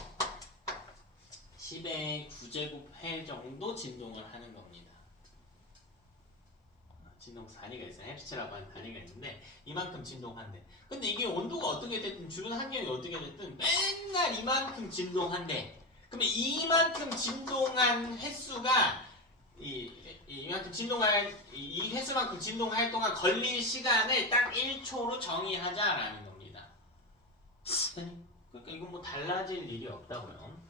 10의 9제곱해 정도 진동을 하는 겁니다. 진동 단위가 있어요. 헤르츠라고 하는 단위가 있는데 이만큼 진동한대. 근데 이게 온도가 어떻게 됐든 주변 환경이 어떻게 됐든 맨날 이만큼 진동한대. 그러면 이만큼 진동한 횟수가 이만큼 진동할 이 횟수만큼 진동할 동안 걸릴 시간을 딱 1초로 정의하자라는 겁니다. 그러니까 이건 뭐 달라질 일이 없다고요.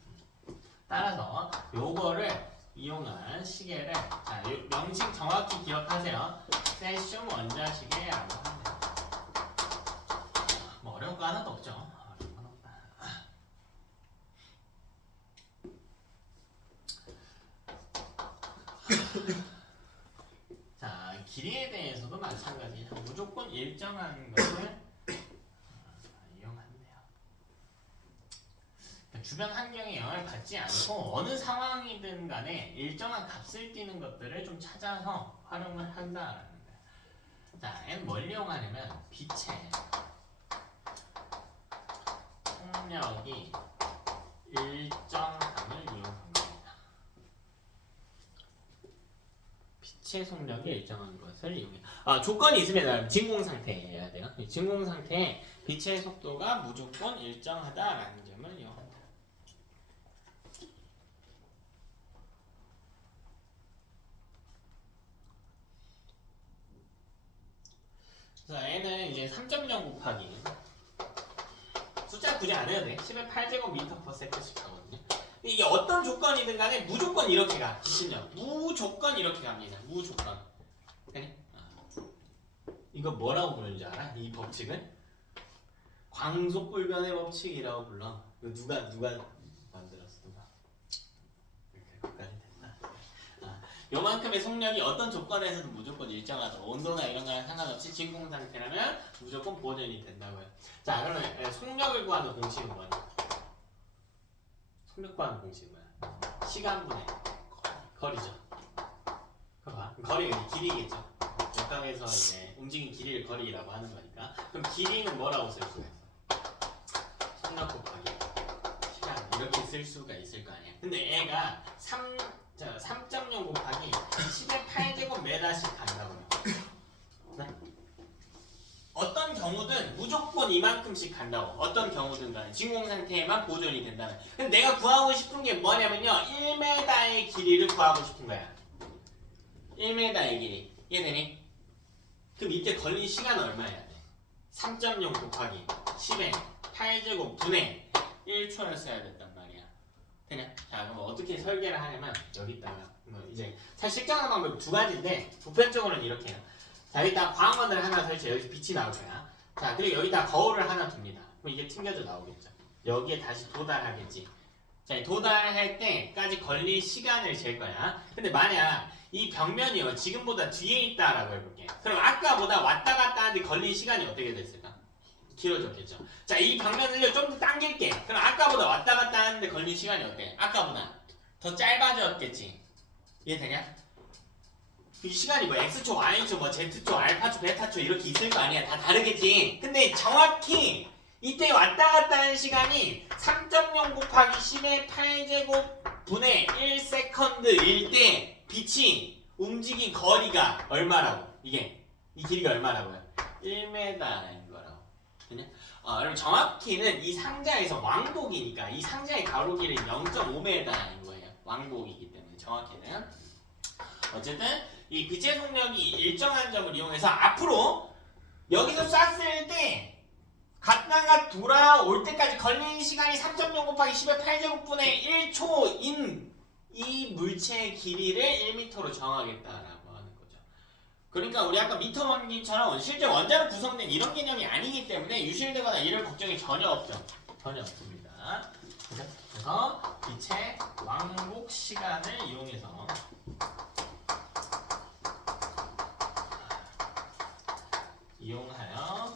따라서 요거를 이용한 시계를 자, 명칭 정확히 기억하세요. 세슘 원자 시계라고 합니다. 뭐 어려운 거 하나도 없죠. 어려운 건 없다. 자, 길이에 대해서도 마찬가지. 무조건 일정한 것을 이용한대요. 그러니까 주변 환경에 영향을 받지 않고 어느 상황이든 간에 일정한 값을 띠는 것들을 좀 찾아서 활용을 한다라는 거예요. 자, 얘는 뭘 이용하냐면 빛의 속력이 일정함을 이용합니다. 빛의 속력이 일정한 것을 이용해. 조건이 있으면 진공 상태여야 돼요. 진공 상태에 빛의 속도가 무조건 일정하다라는 점을 이용합니다. 그래서 얘는 이제 3.0 곱하기 숫자 굳이 안 해도 돼. 10의 8제곱미터/s씩 하거든요. 이게 어떤 조건이든 간에 무조건 이렇게 가. 기신력. 무조건 이렇게 갑니다. 무조건. 그래? 이거 뭐라고 부르는지 알아? 이 법칙은? 광속불변의 법칙이라고 불러. 이거 누가 만들었어? 누가? 이렇게까지 됐다. 요만큼의 속력이 어떤 조건에서도 무조건 일정하다. 온도나 이런 거랑 상관없이 진공 상태라면 무조건 보존이 된다고요. 자, 그러면 속력을 구하는 공식은 뭐냐? 속력 구하는 공식은 뭐야? 시간분의 거리죠. 거리가 길이겠죠. 역학에서 이제 움직인 길이를 거리라고 하는 거니까. 그럼 길이는 뭐라고 쓸 수가 있어? 속력 곱하기 시간 이렇게 쓸 수가 있을 거 아니야. 근데 얘가 3.0 곱하기 10의 8제곱미터씩 간다고요. 네? 어떤 경우든 무조건 이만큼씩 간다고. 어떤 경우든 간에 진공 상태에만 보존이 된다는. 근데 내가 구하고 싶은 게 뭐냐면요. 1m의 길이를 구하고 싶은 거야. 1m의 길이. 이해되니? 그럼 이때 걸린 시간 얼마야 돼? 3.0 곱하기 10의 8제곱 분의 1초였어야 됐단 말이야. 되냐? 자, 그럼 어떻게 설계를 하냐면 여기다가 이제 사실 측정하는 방법이 두 가지인데 보편적으로는 이렇게 해요. 자, 여기다 광원을 하나 설치해. 여기서 빛이 나올 거야. 자, 그리고 여기다 거울을 하나 둡니다. 그럼 이게 튕겨져 나오겠죠. 여기에 다시 도달하겠지. 자, 도달할 때까지 걸릴 시간을 잴 거야. 근데 만약 이 벽면이요 지금보다 뒤에 있다라고 해볼게. 그럼 아까보다 왔다 갔다 하는데 걸린 시간이 어떻게 됐을까? 길어졌겠죠. 자, 이 벽면을요 좀 더 당길게. 그럼 아까보다 왔다 갔다 하는데 걸린 시간이 어때? 아까보다 더 짧아졌겠지. 이해되냐? 이 시간이 뭐 X초, Y초, 뭐 Z초, 알파초, 베타초 이렇게 있을 거 아니야. 다 다르겠지. 근데 정확히 이때 왔다 갔다 하는 시간이 3.0 곱하기 10의 8제곱 분의 1세컨드일 때 빛이 움직인 거리가 얼마라고? 이게 이 길이가 얼마라고요? 1m인 거라고. 그냥 여러분 정확히는 이 상자에서 왕복이니까 이 상자의 가로 길이 0.5m인 거예요. 왕복이기 때문에 정확히는. 어쨌든 이 빛의 속력이 일정한 점을 이용해서 앞으로 여기서 쐈을 때 갔다가 돌아올 때까지 걸리는 시간이 3.0 곱하기 10의 8제곱분의 1초인 이 물체의 길이를 1m로 정하겠다라고 하는 거죠. 그러니까 우리 아까 미터 원리처럼 실제 원자로 구성된 이런 개념이 아니기 때문에 유실되거나 이럴 걱정이 전혀 없죠. 전혀 없습니다. 그래서 빛의 왕복 시간을 이용해서 이용하여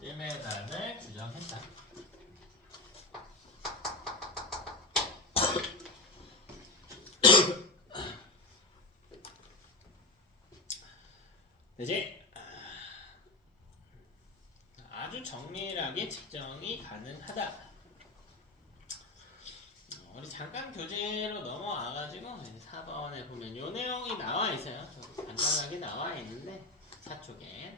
1m를 규정했다. 되지? 아주 정밀하게 측정이 가능하다. 우리 잠깐 교재로 넘어와가지고 4번에 보면 이 내용이 나와 있어요. 간단하게 나와 있는데 4쪽에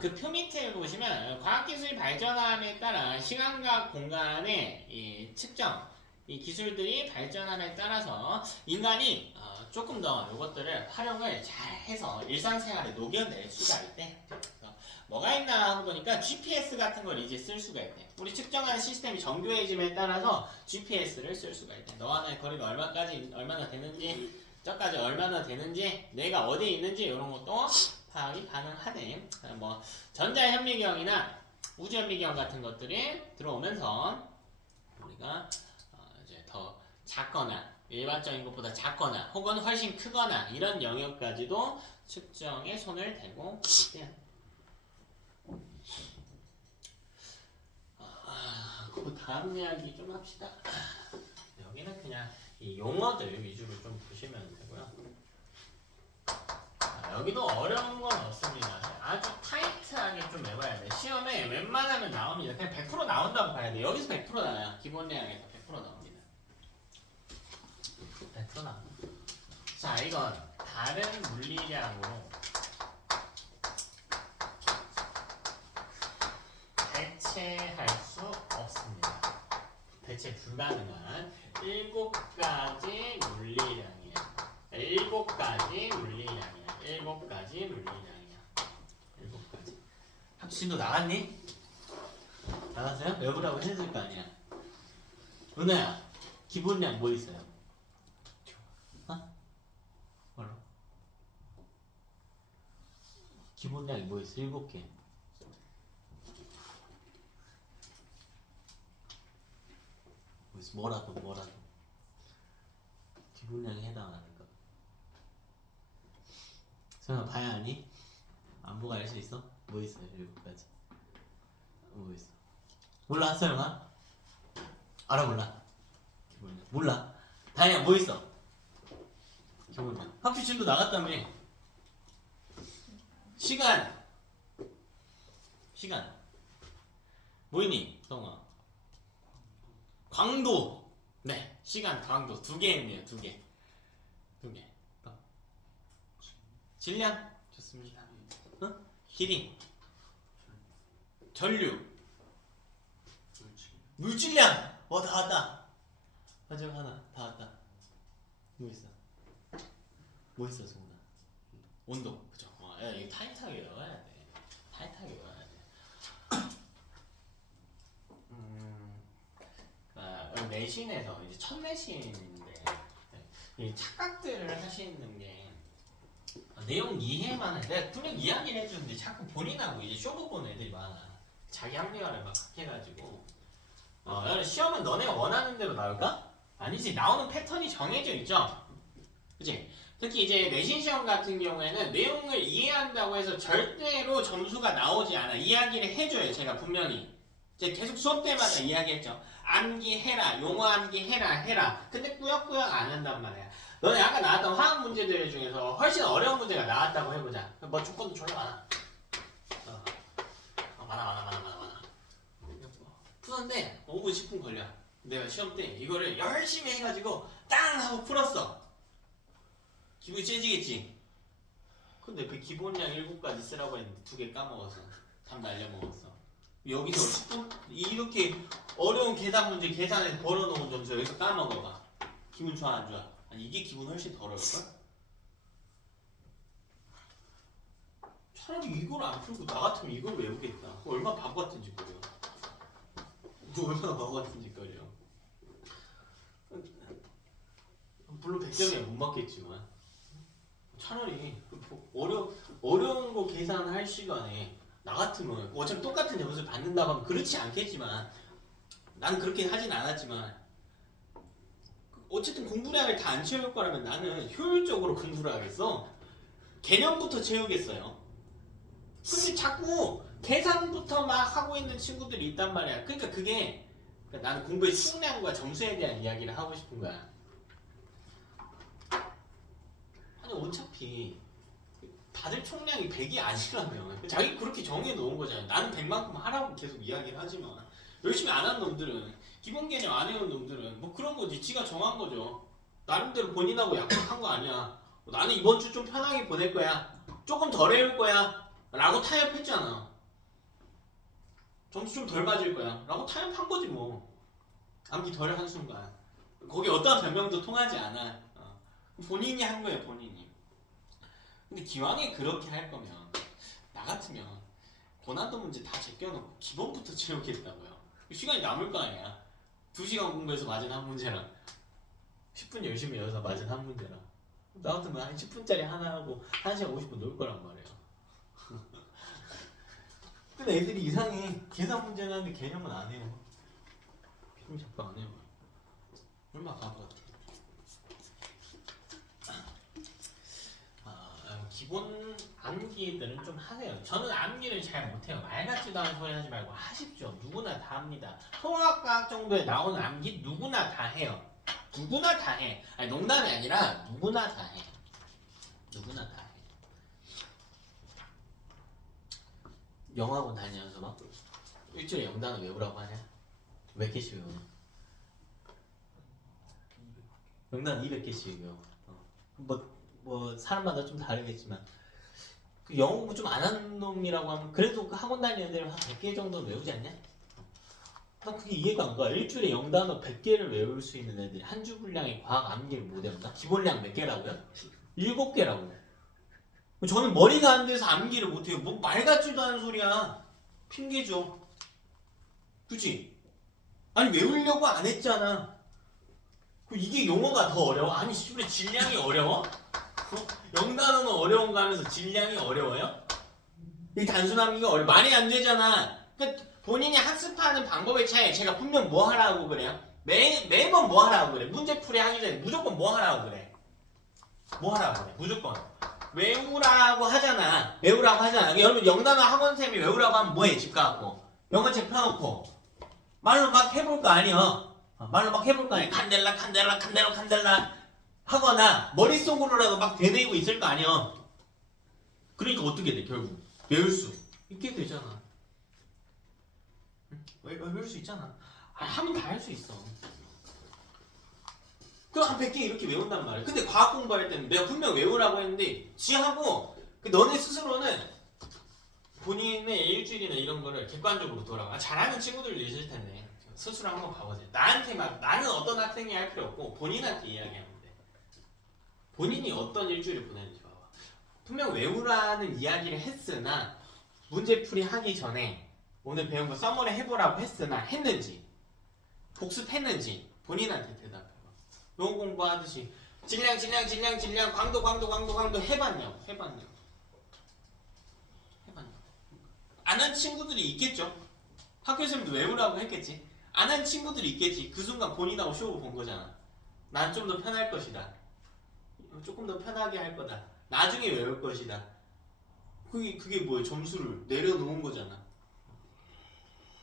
그 표 밑에 보시면 과학기술이 발전함에 따라 시간과 공간의 이 측정, 이 기술들이 발전함에 따라서 인간이 조금 더 이것들을 활용을 잘 해서 일상생활에 녹여낼 수가 있대. 그래서 뭐가 있나 하고 보니까 GPS 같은 걸 이제 쓸 수가 있대. 우리 측정하는 시스템이 정교해짐에 따라서 GPS를 쓸 수가 있대. 너와 나의 거리가 얼마나 되는지, 저까지 얼마나 되는지, 내가 어디에 있는지 이런 것도 파악이 가능하네. 뭐 전자현미경이나 우주현미경 같은 것들이 들어오면서 우리가 이제 더 작거나 일반적인 것보다 작거나 혹은 훨씬 크거나 이런 영역까지도 측정에 손을 대고 있대요. 그 다음 이야기 좀 합시다. 여기는 그냥 이 용어들 위주로 좀 보시면 되고요. 여기도 어려운 건 없습니다. 아주 타이트하게 좀 외워야 돼. 시험에 웬만하면 나옵니다. 그냥 100% 나온다고 봐야 돼. 여기서 100% 나와요. 기본 내용에서 100% 나옵니다. 100% 나옵니다. 자, 이건 다른 물리량으로 대체할 수 없습니다. 대체 불가능한 7가지 물리량이에요. 7가지 물리량이야. 7가지 물리량이야. 7가지. 학신도 나갔니? 나갔어요? 외부라고 했을 거 아니야. 은혜야, 기본량 뭐 있어요? 어? 뭐라? 기본량이 뭐 있어? 7개. 뭐 있어? 뭐라도. 기본량에 해당하는 거. 설마 봐야 하니? 안 보고 알 수 있어? 뭐 있어요? 7가지. 뭐 있어? 몰라, 설마? 알아, 몰라? 기본량. 몰라. 다행이야, 뭐 있어? 기본량. 학교진도 나갔다며. 시간. 뭐 있니, 성아? 광도. 네, 시간, 광도 2개 있네요. 2개. 질량. 좋습니다. 길이. 전류. 물질량. 다 왔다. 마지막 하나. 다 왔다. 뭐 있어, 성훈아? 온도. 그죠? 야, 이거 타이트하게 외워야 돼. 내신에서 이제 첫 내신인데 이 착각들을 하시는 게 내용 이해만 해. 내가 분명 이야기를 해주는데 자꾸 본인하고 이제 쇼부 보는 애들이 많아. 자기 합리화를 막 해가지고 시험은 너네가 원하는 대로 나올까? 아니지. 나오는 패턴이 정해져 있죠. 그치? 특히 이제 내신 시험 같은 경우에는 내용을 이해한다고 해서 절대로 점수가 나오지 않아. 이야기를 해줘요. 제가 분명히. 이제 계속 수업 때마다 이야기했죠. 암기해라. 용어 암기해라. 근데 꾸역꾸역 안 한단 말이야. 너네 아까 나왔던 화학 문제들 중에서 훨씬 어려운 문제가 나왔다고 해보자. 뭐 조건도 졸라 많아. 많아. 푸는데 5분 10분 걸려. 내가 시험 때 이거를 열심히 해가지고 땅 하고 풀었어. 기분이 째지겠지? 근데 그 기본량 7가지 쓰라고 했는데 2개 까먹어서 답 날려먹었어. 여기서 10분 이렇게 어려운 계산 문제 계산해서 벌어놓은 점수 여기서 까먹어봐. 기분 좋아 안 좋아? 아니 이게 기분 훨씬 덜어올걸? 차라리 이걸 안 풀고 나 같으면 이걸 외우겠다. 그거 얼마나 바보 같은 짓거려. 그거 얼마나 바보 같은 짓거려. 물론 100점에 못 맞겠지만 차라리 어려운 거 계산할 시간에 나 같으면 어차피 똑같은 점수를 받는다고 하면 그렇지 않겠지만 나는 그렇게 하진 않았지만 어쨌든 공부량을 다 안 채울 거라면 나는 효율적으로 공부를 하겠어. 개념부터 채우겠어요. 근데 자꾸 계산부터 막 하고 있는 친구들이 있단 말이야. 그러니까 그게 나는 공부의 수량과 점수에 대한 이야기를 하고 싶은 거야. 아니 어차피 다들 총량이 100이 아니라면 자기 그렇게 정해 놓은 거잖아요. 나는 100만큼 하라고 계속 이야기를 하지만 열심히 안 한 놈들은 기본 개념 안 해온 놈들은 뭐 그런 거지. 지가 정한 거죠. 나름대로 본인하고 약속한 거 아니야. 나는 이번 주 좀 편하게 보낼 거야. 조금 덜 해올 거야. 라고 타협했잖아. 점수 좀 덜 맞을 거야. 라고 타협한 거지 뭐. 암기 덜 한 순간. 거기 어떠한 변명도 통하지 않아. 본인이 한 거야 본인이. 근데 기왕에 그렇게 할 거면 나 같으면 고난도 문제 다 제껴놓고 기본부터 채우겠다고요. 시간이 남을 거 아니야. 2시간 공부해서 맞은 한 문제랑 10분 열심히 외워서 맞은 한 문제랑 나 같으면 한 10분짜리 하나 하고 1시간 50분 놀 거란 말이에요. 근데 애들이 이상해. 계산 문제는 하는데 개념은 안 해요. 개념 자꾸 안 해요. 얼마나 바보 같아. 기본 암기들은 좀 하세요. 저는 암기를 잘 못해요. 말 같지도 않은 소리 하지 말고 하십시오. 누구나 다 합니다. 통합과학 정도에 나오는 암기 누구나 다 해요. 누구나 다 해. 아니 농담이 아니라 누구나 다 해. 누구나 다 해. 영어학원 다니면서 막 일주일에 영단어 외우라고 하냐? 몇 개씩 외우냐? 영단 200개씩 외워. 뭐 사람마다 좀 다르겠지만 그 영어 공부 좀 안 하는 놈이라고 하면 그래도 그 학원 다니는 애들은 한 100개 정도는 외우지 않냐? 난 그게 이해가 안 가. 일주일에 영단어 100개를 외울 수 있는 애들이 한 주 분량의 과학 암기를 못 외운다? 기본량 몇 개라고요? 7개라고. 저는 머리가 안 돼서 암기를 못 해요. 뭐 말 같지도 않은 소리야. 핑계죠. 그치? 아니 외우려고 안 했잖아. 이게 용어가 더 어려워? 아니 씨발 질량이 어려워? 영단어는 어려운 거 하면서 질량이 어려워요? 이 단순 암기가 어려워. 말이 안 되잖아. 그러니까 본인이 학습하는 방법의 차이에 제가 분명 뭐 하라고 그래요? 매번 뭐 하라고 그래? 문제풀이 하기 전에 무조건 뭐 하라고 그래? 뭐 하라고 그래? 무조건 외우라고 하잖아. 여러분 영단어 학원쌤이 외우라고 하면 뭐해? 집 가갖고 영어책 펴놓고 말로 막 해볼 거 아니야. 말로 막 해볼 거 아니야. 칸델라 하거나 머릿속으로라도 막 되뇌이고 있을 거 아니야. 그러니까 어떻게 돼 결국? 외울 수 있게 되잖아. 외울 수 있잖아. 하면 다 할 수 있어. 그럼 한 100개 이렇게 외운단 말이야. 근데 과학 공부할 때는 내가 분명 외우라고 했는데 지하고 너네 스스로는 본인의 일주일이나 이런 거를 객관적으로 돌아가. 잘하는 친구들도 있을 텐데 스스로 한번 봐보세요. 나는 어떤 학생이 할 필요 없고 본인한테 이야기하면 돼. 본인이 어떤 일주일을 보내는지 봐봐. 분명 외우라는 이야기를 했으나 문제풀이 하기 전에 오늘 배운 거 써머리 해보라고 했으나 했는지 복습했는지 본인한테 대답해봐. 영어 공부하듯이 질량 광도 해봤냐고. 안 한 친구들이 있겠죠. 학교 선생님도 외우라고 했겠지. 안 한 친구들이 있겠지. 그 순간 본인하고 쇼부 본 거잖아. 난 좀 더 편할 것이다. 조금 더 편하게 할 거다. 나중에 외울 것이다. 그게 뭐야? 점수를 내려놓은 거잖아.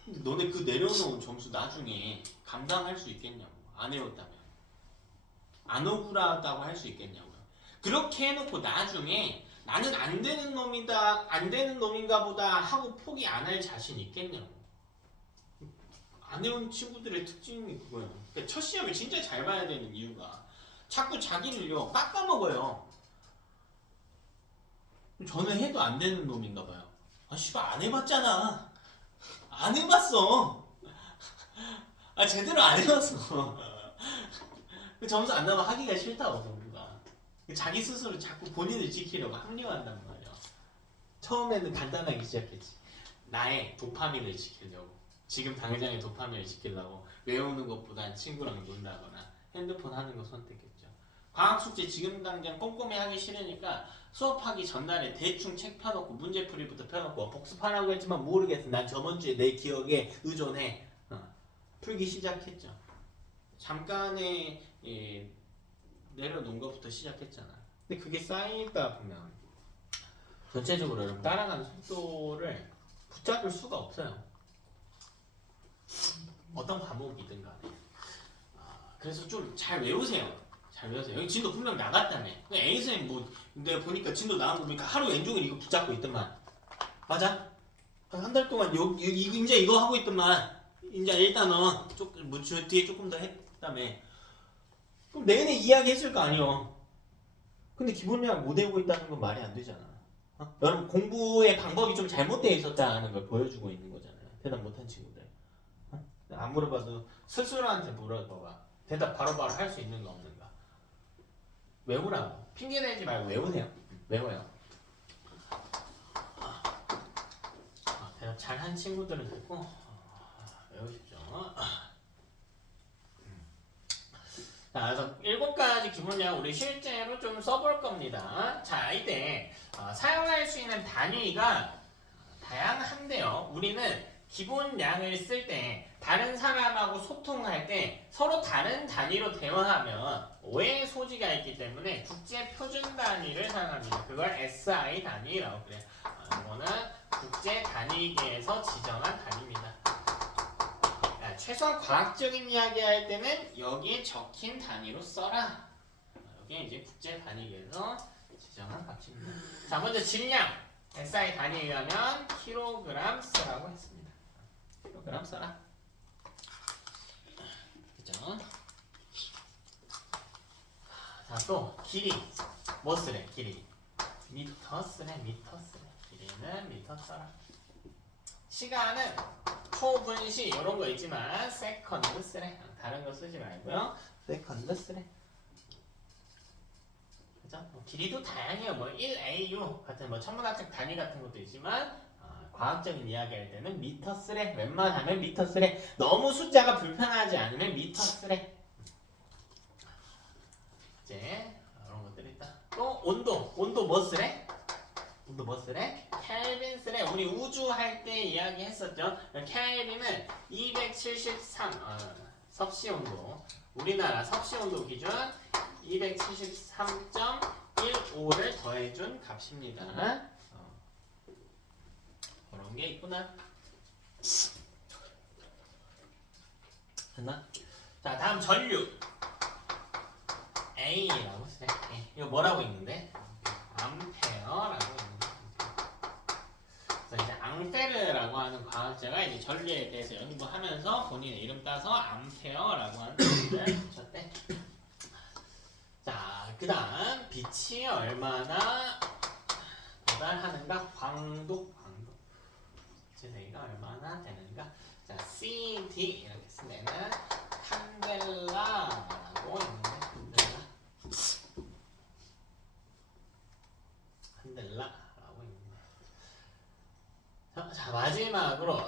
근데 너네 그 내려놓은 점수 나중에 감당할 수 있겠냐고. 안 외웠다면. 안 억울하다고 할 수 있겠냐고요. 그렇게 해놓고 나중에 나는 안 되는 놈인가 보다 하고 포기 안 할 자신 있겠냐고. 안 해온 친구들의 특징이 그거예요. 그러니까 첫 시험을 진짜 잘 봐야 되는 이유가 자꾸 자기를요 깎아먹어요. 저는 해도 안 되는 놈인가 봐요. 아 씨발 안 해봤잖아. 안 해봤어. 아 제대로 안 해봤어. 그 점수 안 나면 하기가 싫다고 뭔가. 자기 스스로 자꾸 본인을 지키려고 합리화한단 말이야. 처음에는 간단하게 시작했지. 나의 도파민을 지키려고. 지금 당장의 도파민을 지키려고 외우는 것보단 친구랑 논다거나 핸드폰 하는 거 선택했죠. 과학 숙제 지금 당장 꼼꼼히 하기 싫으니까 수업하기 전날에 대충 책 펴놓고 문제풀이부터 펴놓고 복습하라고 했지만 모르겠어. 난 저번 주에 내 기억에 의존해. 풀기 시작했죠. 잠깐의 내려놓은 것부터 시작했잖아. 근데 그게 쌓이다 보면 전체적으로 여러분 따라가는 속도를 붙잡을 수가 없어요. 어떤 과목이든 간에. 그래서 좀 잘 외우세요. 잘 외우세요. 여기 진도 분명 나갔다며. A 선생님 뭐 내가 보니까 진도 나온 거 보니까 하루 왼종일 이거 붙잡고 있더만. 맞아? 한 달 동안 이제 이거 하고 있더만. 이제 일단은 뭐 뒤에 조금 더 했다며. 그럼 내내 이야기했을 거 아니요. 근데 기본량 못 외우고 있다는 건 말이 안 되잖아. 여러분 공부의 방법이 좀 잘못되어 있었다는 걸 보여주고 있는 거잖아요. 대답 못한 친구들. 안 물어봐도 스스로한테 물어봐봐. 대답 바로바로 할 수 있는 거 없는가? 외우라고. 핑계 대지 말고 외우세요. 외워요. 대답 잘한 친구들은 됐고 외우십시오. 자, 그래서 7가지 기본량 우리 실제로 좀 써볼 겁니다. 자, 이때 사용할 수 있는 단위가 다양한데요. 우리는 기본량을 쓸 때 다른 사람하고 소통할 때 서로 다른 단위로 대화하면 오해의 소지가 있기 때문에 국제 표준 단위를 사용합니다. 그걸 SI 단위라고 그래요. 이거는 국제 단위계에서 지정한 단위입니다. 최소한 과학적인 이야기 할 때는 여기에 적힌 단위로 써라. 여기에 이제 국제 단위계에서 지정한 값입니다. 자, 먼저 질량. SI 단위에 의하면 킬로그램 쓰라고 했습니다. 킬로그램 써라. 그죠? 자, 또 길이. 뭐 쓰래? 길이. 미터 쓰래. 미터 쓰래. 길이는 미터 써라. 시간은 초분시 이런 거 있지만 세컨드 쓰래. 다른 거 쓰지 말고요. 세컨드 쓰래. 그죠? 길이도 다양해요. 뭐 1AU 같은 뭐 천문학적 단위 같은 것도 있지만 과학적인 이야기 할 때는 미터 쓰래. 웬만하면 미터 쓰래. 너무 숫자가 불편하지 않으면 미터 쓰래. 이제 이런 것들 있다. 또 온도. 온도 뭐 쓰래? 온도 뭐 쓰래? 켈빈 쓰래. 우리 우주 할 때 이야기 했었죠. 켈빈은 273 섭씨 온도. 우리나라 섭씨 온도 기준 273.15를 더해준 값입니다. 그런 게 있구나. 됐나? 자, 다음 전류. A라고 쓰래. 이거 뭐라고 있는데? 암페어라고 있는데. 그래서 이제 앙페르라고 하는 과학자가 이제 전류에 대해서 연구하면서 본인의 이름 따서 암페어라고 하는 뜻을 붙였대. 자, 그 다음 빛이 얼마나 도달하는가? 광도. 빛의 세기가 얼마나 되는가? 자, CD 이렇게 쓰면은 칸델라라고 있는데 칸델라라고 있는데. 자, 마지막으로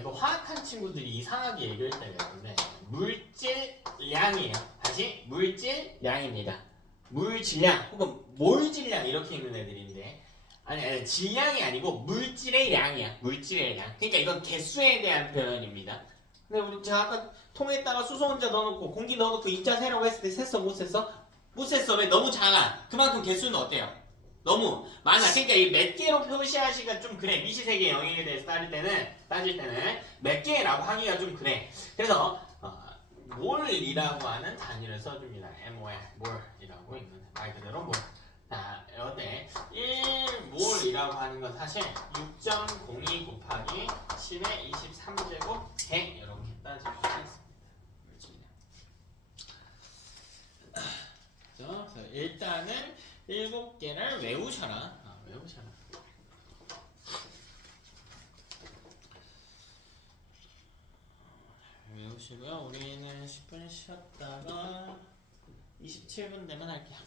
이거 화학한 친구들이 이상하게 얘기할 때가 있는데 물질량이에요. 다시 물질량입니다. 물질량 혹은 몰질량 이렇게 읽는 애들인데 아니 질량이 아니고 물질의 양이야. 물질의 양. 그러니까 이건 개수에 대한 표현입니다. 근데 우리 제가 아까 통에다가 수소 혼자 넣어놓고 공기 넣어놓고 입자 세라고 했을 때 셌어 못 셌어? 못 셌어. 왜? 너무 작아. 그만큼 개수는 어때요? 너무 많아. 그러니까 이 몇 개로 표시하기가 좀 그래. 미시세계 영역에 대해서 따질 때는 몇 개라고 하기가 좀 그래. 그래서 몰이라고 하는 단위를 써줍니다. MOL, 몰이라고 있는 말 그대로 몰. 자, 어때? 1몰이라고 하는 건 사실 6.02 곱하기 10의 23제곱 100 이렇게 따질 수가 있습니다. 그래서 일단은 7개를 외우셔라. 외우셔라. 외우시고요. 우리는 10분 쉬었다가 27분 되면 할게요.